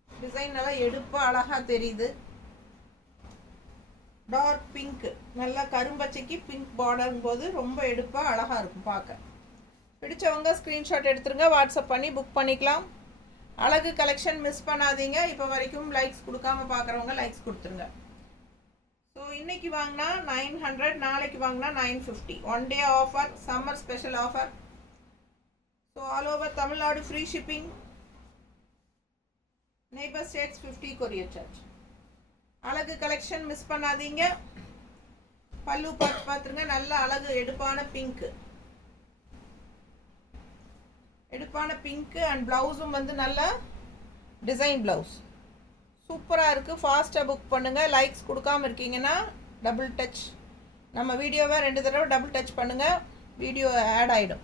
டிசைன், நல்லா எடுப்பாக அழகாக தெரியுது. டார்க் பிங்க், நல்லா கரும்பச்சைக்கு பிங்க் பார்டரும் போது ரொம்ப எடுப்பாக அழகாக இருக்கும் பார்க்க. பிடிச்சவங்க ஸ்க்ரீன்ஷாட் எடுத்துருங்க, வாட்ஸ்அப் பண்ணி புக் பண்ணிக்கலாம். அழகு கலெக்ஷன் மிஸ் பண்ணாதீங்க. இப்போ வரைக்கும் லைக்ஸ் கொடுக்காம பார்க்குறவங்க லைக்ஸ் கொடுத்துருங்க. ஸோ இன்னைக்கு வாங்கினா 900, நாளைக்கு வாங்கினா 950. 1 day offer, summer special offer. So all over Tamil Nadu free shipping. Neighbour states 50 courier charge. அழகு கலெக்ஷன் மிஸ் பண்ணாதீங்க. பல்லு பார்த்துருங்க, நல்ல அழகு எடுப்பான பிங்க்கு. எடுப்பான பிங்க்கு அண்ட் ப்ளவுஸும் வந்து நல்ல டிசைன் ப்ளவுஸ். சூப்பராக இருக்குது. ஃபாஸ்ட்டாக புக் பண்ணுங்கள். லைக்ஸ் கொடுக்காமல் இருக்கீங்கன்னா டபுள் டச், நம்ம வீடியோவை 2 தடவை டபுள் டச் பண்ணுங்கள், வீடியோ ஆட் ஆகிடும்.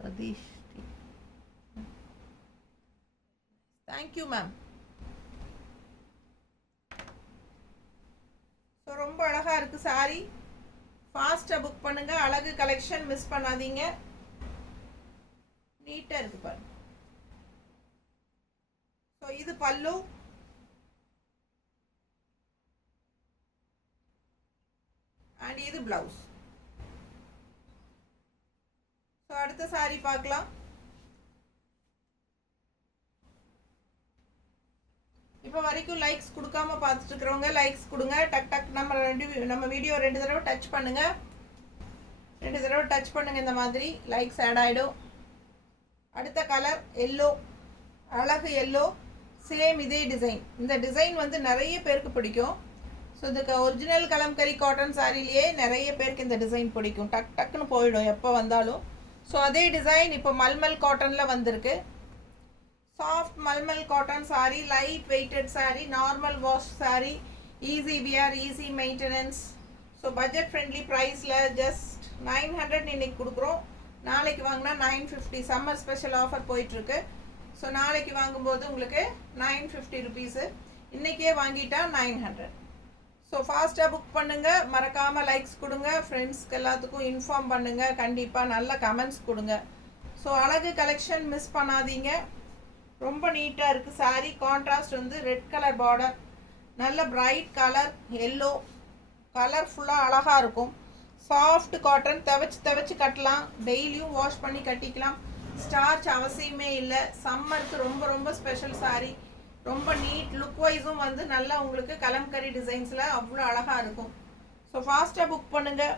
Satish, thank you ma'am. ஸோ ரொம்ப அழகாக இருக்குது சாரி. ஃபாஸ்ட்டாக புக் பண்ணுங்கள். அழகு கலெக்ஷன் மிஸ் பண்ணாதீங்க. நீட்டாக இருக்குது பாருங்க. ஸோ இது பல்லு அண்ட் இது ப்ளவுஸ். ஸோ அடுத்த சாரி பார்க்கலாம். இப்போ வரைக்கும் லைக்ஸ் கொடுக்காம பார்த்துட்டு இருக்கிறவங்க லைக்ஸ் கொடுங்க. டக் டக் நம்ம வீடியோ 2 தடவை டச் பண்ணுங்க. 2 தடவை டச் பண்ணுங்க. இந்த மாதிரி லைக்ஸ் ஆட் ஆகிடும். அடுத்த கலர் எல்லோ, அழகு எல்லோ. சேம் இதே டிசைன். இந்த டிசைன் வந்து நிறைய பேருக்கு பிடிக்கும். ஸோ இதுக்கு ஒரிஜினல் கலம்கரி காட்டன் சாரிலேயே நிறைய பேருக்கு இந்த டிசைன் பிடிக்கும். டக் டக்குன்னு போயிடும் எப்போ வந்தாலும். ஸோ அதே டிசைன் இப்போ மல்மல் காட்டனில் வந்திருக்கு. Soft mulmul cotton sari, light weighted sari, normal wash sari, easy wear, easy maintenance. So budget friendly ப்ரைஸில் ஜஸ்ட் 900 இன்னைக்கு கொடுக்குறோம். நாளைக்கு வாங்கினா 950. சம்மர் ஸ்பெஷல் ஆஃபர் போயிட்டுருக்கு. ஸோ நாளைக்கு வாங்கும்போது உங்களுக்கு 950 ருபீஸு. இன்றைக்கே வாங்கிட்டா 900. ஸோ ஃபாஸ்ட்டாக புக் பண்ணுங்கள். மறக்காமல் லைக்ஸ் கொடுங்க. ஃப்ரெண்ட்ஸ்க்கு எல்லாத்துக்கும் இன்ஃபார்ம் பண்ணுங்கள். கண்டிப்பாக நல்ல கமெண்ட்ஸ் கொடுங்க. ஸோ அழகு கலெக்ஷன் மிஸ் பண்ணாதீங்க. ரொம்ப நீட்டாக இருக்குது சாரி. கான்ட்ராஸ்ட் வந்து ரெட் கலர் பார்டர், நல்ல பிரைட் கலர் எல்லோ. கலர்ஃபுல்லாக அழகாக இருக்கும். சாஃப்ட் காட்டன், துவைச்சு கட்டலாம். டெய்லியும் வாஷ் பண்ணி கட்டிக்கலாம். ஸ்டார்ச் அவசியமே இல்லை. சம்மருக்கு ரொம்ப ரொம்ப ஸ்பெஷல் சாரி. ரொம்ப நீட் லுக் வைஸும் வந்து நல்லா உங்களுக்கு கலம்கரி டிசைன்ஸில் அவ்வளோ அழகாக இருக்கும். ஸோ ஃபாஸ்ட்டாக புக் பண்ணுங்கள்.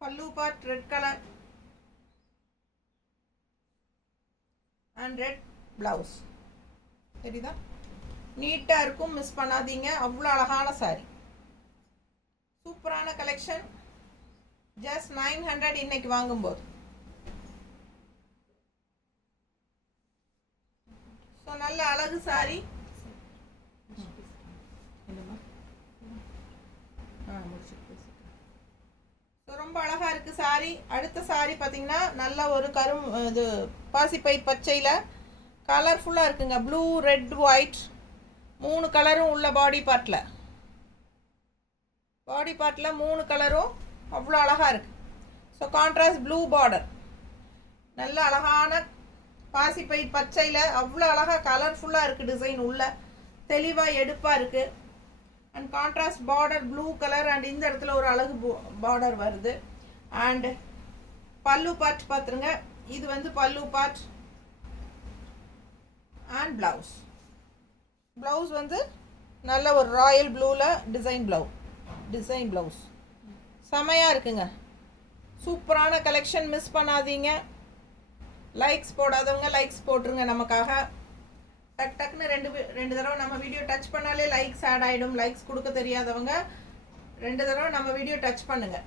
Pallu part red colour and red blouse. சரிதா? நீட்டாக இருக்கும், மிஸ் பண்ணாதீங்க. அவ்வளோ அழகான சாரி, சூப்பரான கலெக்ஷன். ஜஸ்ட் 900 இன்னைக்கு வாங்கும்போது. ஸோ நல்ல அழகு சாரி. ஸோ ரொம்ப அழகாக இருக்குது சாரி. அடுத்த சாரி பார்த்தீங்கன்னா நல்ல ஒரு இது பாசிப்பை பச்சையில் கலர்ஃபுல்லாக இருக்குங்க. ப்ளூ, ரெட், ஒயிட் 3 கலரும் உள்ள பாடி பார்ட்டில். பாடி பார்ட்டில் 3 கலரும் அவ்வளோ அழகாக இருக்குது. ஸோ கான்ட்ராஸ்ட் ப்ளூ பார்டர், நல்ல அழகான பாசிப்பயிர் பச்சையில் அவ்வளோ அழகாக கலர்ஃபுல்லாக இருக்குது. டிசைன் உள்ள தெளிவாக எடுப்பாக இருக்குது. And contrast border blue colour. And இந்த இடத்துல ஒரு அழகு பார்டர் வருது. அண்ட் பல்லு பார்ட் பார்த்துருங்க. இது வந்து பல்லு பார்ட். அண்ட் ப்ளவுஸ் வந்து நல்ல ஒரு ராயல் ப்ளூவில் டிசைன் ப்ளவுஸ் செமையாக இருக்குங்க. சூப்பரான கலெக்ஷன், மிஸ் பண்ணாதீங்க. லைக்ஸ் போடாதவங்க லைக்ஸ் போட்டுருங்க. நமக்காக டக்குன்னு ரெண்டு தடவை நம்ம வீடியோ டச் பண்ணாலே லைக்ஸ் ஆட் ஆகிடும். லைக்ஸ் கொடுக்க தெரியாதவங்க 2 தடவை நம்ம வீடியோ டச் பண்ணுங்க.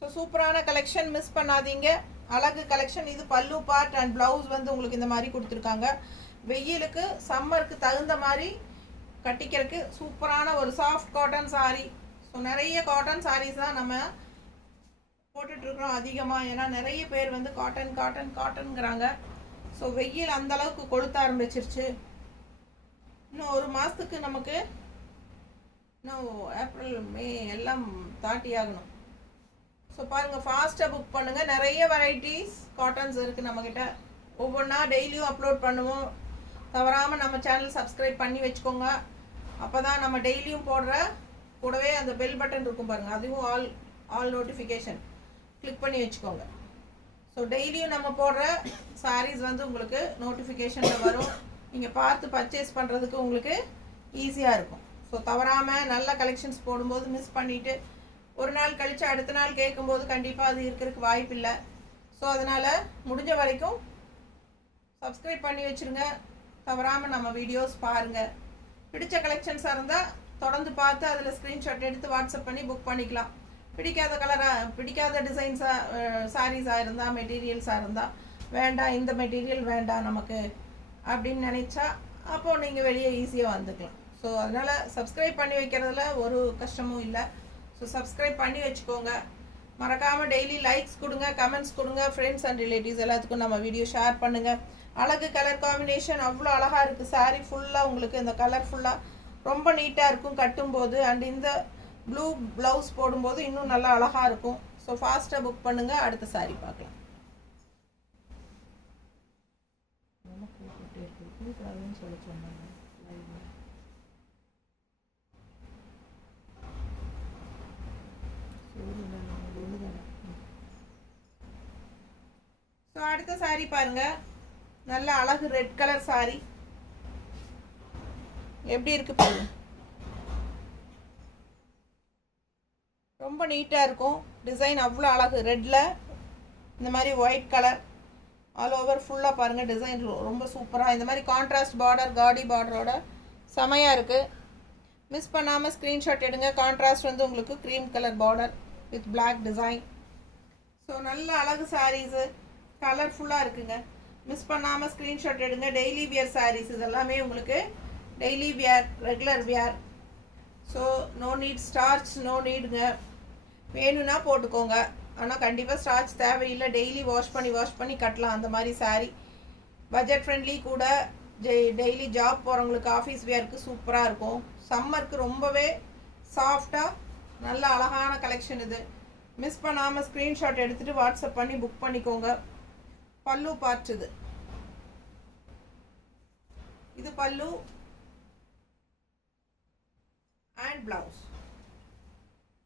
ஸோ சூப்பரான கலெக்ஷன், மிஸ் பண்ணாதீங்க. அழகு கலெக்ஷன். இது பல்லு பார்ட். அண்ட் ப்ளவுஸ் வந்து உங்களுக்கு இந்த மாதிரி கொடுத்துருக்காங்க. வெயிலுக்கு சம்மருக்கு தகுந்த மாதிரி கட்டிக்கிறதுக்கு சூப்பரான ஒரு சாஃப்ட் காட்டன் சாரீ. ஸோ நிறைய காட்டன் சாரீஸ் தான் நம்ம போட்டுட்ருக்குறோம் அதிகமாக. ஏன்னா நிறைய பேர் வந்து காட்டன்ங்கிறாங்க. ஸோ வெயில் அந்தளவுக்கு கொளுத்த ஆரம்பிச்சிருச்சு. இன்னும் ஒரு மாதத்துக்கு நமக்கு இன்னும் ஏப்ரல் மே எல்லாம் தாட்டி ஆகணும். ஸோ பாருங்கள், ஃபாஸ்ட்டாக புக் பண்ணுங்கள். நிறைய வெரைட்டிஸ் காட்டன்ஸ் இருக்குது நம்மக்கிட்ட. ஒவ்வொன்றா டெய்லியும் அப்லோட் பண்ணுவோம். தவறாமல் நம்ம சேனல் சப்ஸ்கிரைப் பண்ணி வச்சுக்கோங்க. அப்போ தான் நம்ம டெய்லியும் போடுற கூடவே அந்த பெல் பட்டன் இருக்கும் பாருங்கள், அதுவும் ஆல் நோட்டிஃபிகேஷன் கிளிக் பண்ணி வச்சுக்கோங்க. ஸோ டெய்லியும் நம்ம போடுற சாரீஸ் வந்து உங்களுக்கு நோட்டிஃபிகேஷனில் வரும். நீங்கள் பார்த்து பர்ச்சேஸ் பண்ணுறதுக்கு உங்களுக்கு ஈஸியாக இருக்கும். ஸோ தவறாமல் நல்ல கலெக்ஷன்ஸ் போடும்போது மிஸ் பண்ணிவிட்டு ஒரு நாள் கழித்து அடுத்த நாள் கேட்கும்போது கண்டிப்பாக அது இருக்கிறதுக்கு வாய்ப்பு இல்லை. ஸோ அதனால் முடிஞ்ச வரைக்கும் சப்ஸ்கிரைப் பண்ணி வச்சுருங்க. தவறாமல் நம்ம வீடியோஸ் பாருங்கள். பிடிச்ச கலெக்ஷன்ஸாக இருந்தால் தொடர்ந்து பார்த்து அதில் ஸ்க்ரீன்ஷாட் எடுத்து வாட்ஸ்அப் பண்ணி புக் பண்ணிக்கலாம். பிடிக்காத டிசைன்ஸாக சாரீஸாக இருந்தால், மெட்டீரியல்ஸாக இருந்தால் வேண்டாம், இந்த மெட்டீரியல் வேண்டாம் நமக்கு அப்படின்னு நினச்சா அப்போது நீங்கள் வெளியே ஈஸியாக வந்துக்கலாம். ஸோ அதனால் சப்ஸ்கிரைப் பண்ணி வைக்கிறதுல ஒரு கஷ்டமும் இல்லை. ஸோ சப்ஸ்கிரைப் பண்ணி வச்சுக்கோங்க. மறக்காமல் டெய்லி லைக்ஸ் கொடுங்க, கமெண்ட்ஸ் கொடுங்க. ஃப்ரெண்ட்ஸ் அண்ட் ரிலேட்டிவ்ஸ் எல்லாத்துக்கும் நம்ம வீடியோ ஷேர் பண்ணுங்கள். அழகு கலர் காம்பினேஷன் அவ்வளோ அழகாக இருக்குது. சாரீ ஃபுல்லாக உங்களுக்கு இந்த கலர் ஃபுல்லாக ரொம்ப நீட்டாக இருக்கும் கட்டும்போது. அண்ட் இந்த ப்ளூ ப்ளவுஸ் போடும்போது இன்னும் நல்லா அழகாக இருக்கும். ஸோ ஃபாஸ்ட்டாக புக் பண்ணுங்கள். அடுத்த சாரீ பார்க்கலாம். ஸோ அடுத்த சாரீ பாருங்கள். நல்ல அழகு ரெட் கலர் சாரீ எப்படி இருக்கு பாருங்க. ரொம்ப நீட்டாக இருக்கும். டிசைன் அவ்வளோ அழகு. ரெட்டில் இந்த மாதிரி ஒயிட் கலர் ஆல் ஓவர் ஃபுல்லாக பாருங்கள். டிசைன் ரொம்ப சூப்பராக இந்த மாதிரி கான்ட்ராஸ்ட் பார்டர், காடி பார்டரோட செமையாக இருக்குது. மிஸ் பண்ணாமல் ஸ்க்ரீன்ஷாட் எடுங்க. கான்ட்ராஸ்ட் வந்து உங்களுக்கு cream colour border with black design. So நல்ல அழகு சாரீஸு, கலர்ஃபுல்லாக இருக்குங்க. மிஸ் பண்ணாமல் ஸ்க்ரீன்ஷாட் எடுங்க. டெய்லி வியர் சாரீஸ் இதெல்லாமே உங்களுக்கு daily wear, regular wear. So no need starch, no நீடுங்க. வேணும்னா போட்டுக்கோங்க. ஆனால் கண்டிப்பாக ஸ்டார்ச் தேவையில்லை. டெய்லி வாஷ் பண்ணி கட்டலாம் அந்த மாதிரி சாரீ. பட்ஜெட் ஃப்ரெண்ட்லி கூட. டெய்லி ஜாப் போகிறவங்களுக்கு ஆஃபீஸ் வியருக்கு சூப்பராக இருக்கும். சம்மருக்கு ரொம்பவே சாஃப்டாக நல்ல அழகான கலெக்ஷன் இது. மிஸ் பண்ணாமல் ஸ்க்ரீன்ஷாட் எடுத்துகிட்டு வாட்ஸ்அப் பண்ணி புக் பண்ணிக்கோங்க. பல்லு பார்ட் இது பல்லு அண்ட் ப்ளவுஸ்.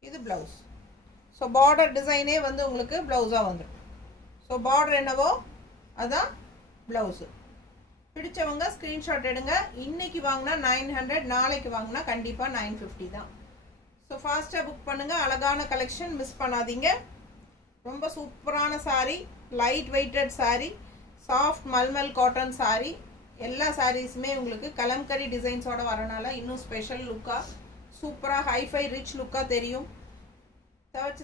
இது ப்ளவுஸ். ஸோ பார்டர் டிசைனே வந்து உங்களுக்கு ப்ளவுஸாக வந்துடும். ஸோ பார்டர் என்னவோ அதுதான் ப்ளவுஸு. பிடிச்சவங்க ஸ்க்ரீன்ஷாட் எடுங்க. இன்றைக்கி வாங்கினா 900, நாளைக்கு வாங்கினா கண்டிப்பாக 950 தான். ஸோ ஃபாஸ்ட்டாக புக் பண்ணுங்கள். அழகான கலெக்ஷன், மிஸ் பண்ணாதீங்க. ரொம்ப சூப்பரான sari, light weighted sari, soft mulmul cotton sari. எல்லா சாரீஸுமே உங்களுக்கு கலம்கரி டிசைன்ஸோடு வரனால இன்னும் ஸ்பெஷல் லுக்காக சூப்பராக ஹைஃபை ரிச் லுக்காக தெரியும்.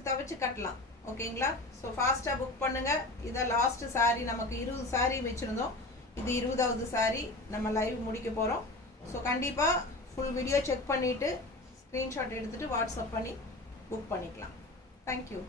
தவச்சு கட்டலாம். ஓகேங்களா? ஸோ ஃபாஸ்ட்டாக புக் பண்ணுங்கள். இதை லாஸ்ட்டு சாரீ. நமக்கு 20 சாரீ வச்சுருந்தோம். இது 20வது சாரீ நம்ம லைவ் முடிக்க போகிறோம். ஸோ கண்டிப்பாக ஃபுல் வீடியோ செக் பண்ணிவிட்டு ஸ்க்ரீன்ஷாட் எடுத்துகிட்டு வாட்ஸ்அப் பண்ணி புக் பண்ணிக்கலாம். தேங்க்யூ.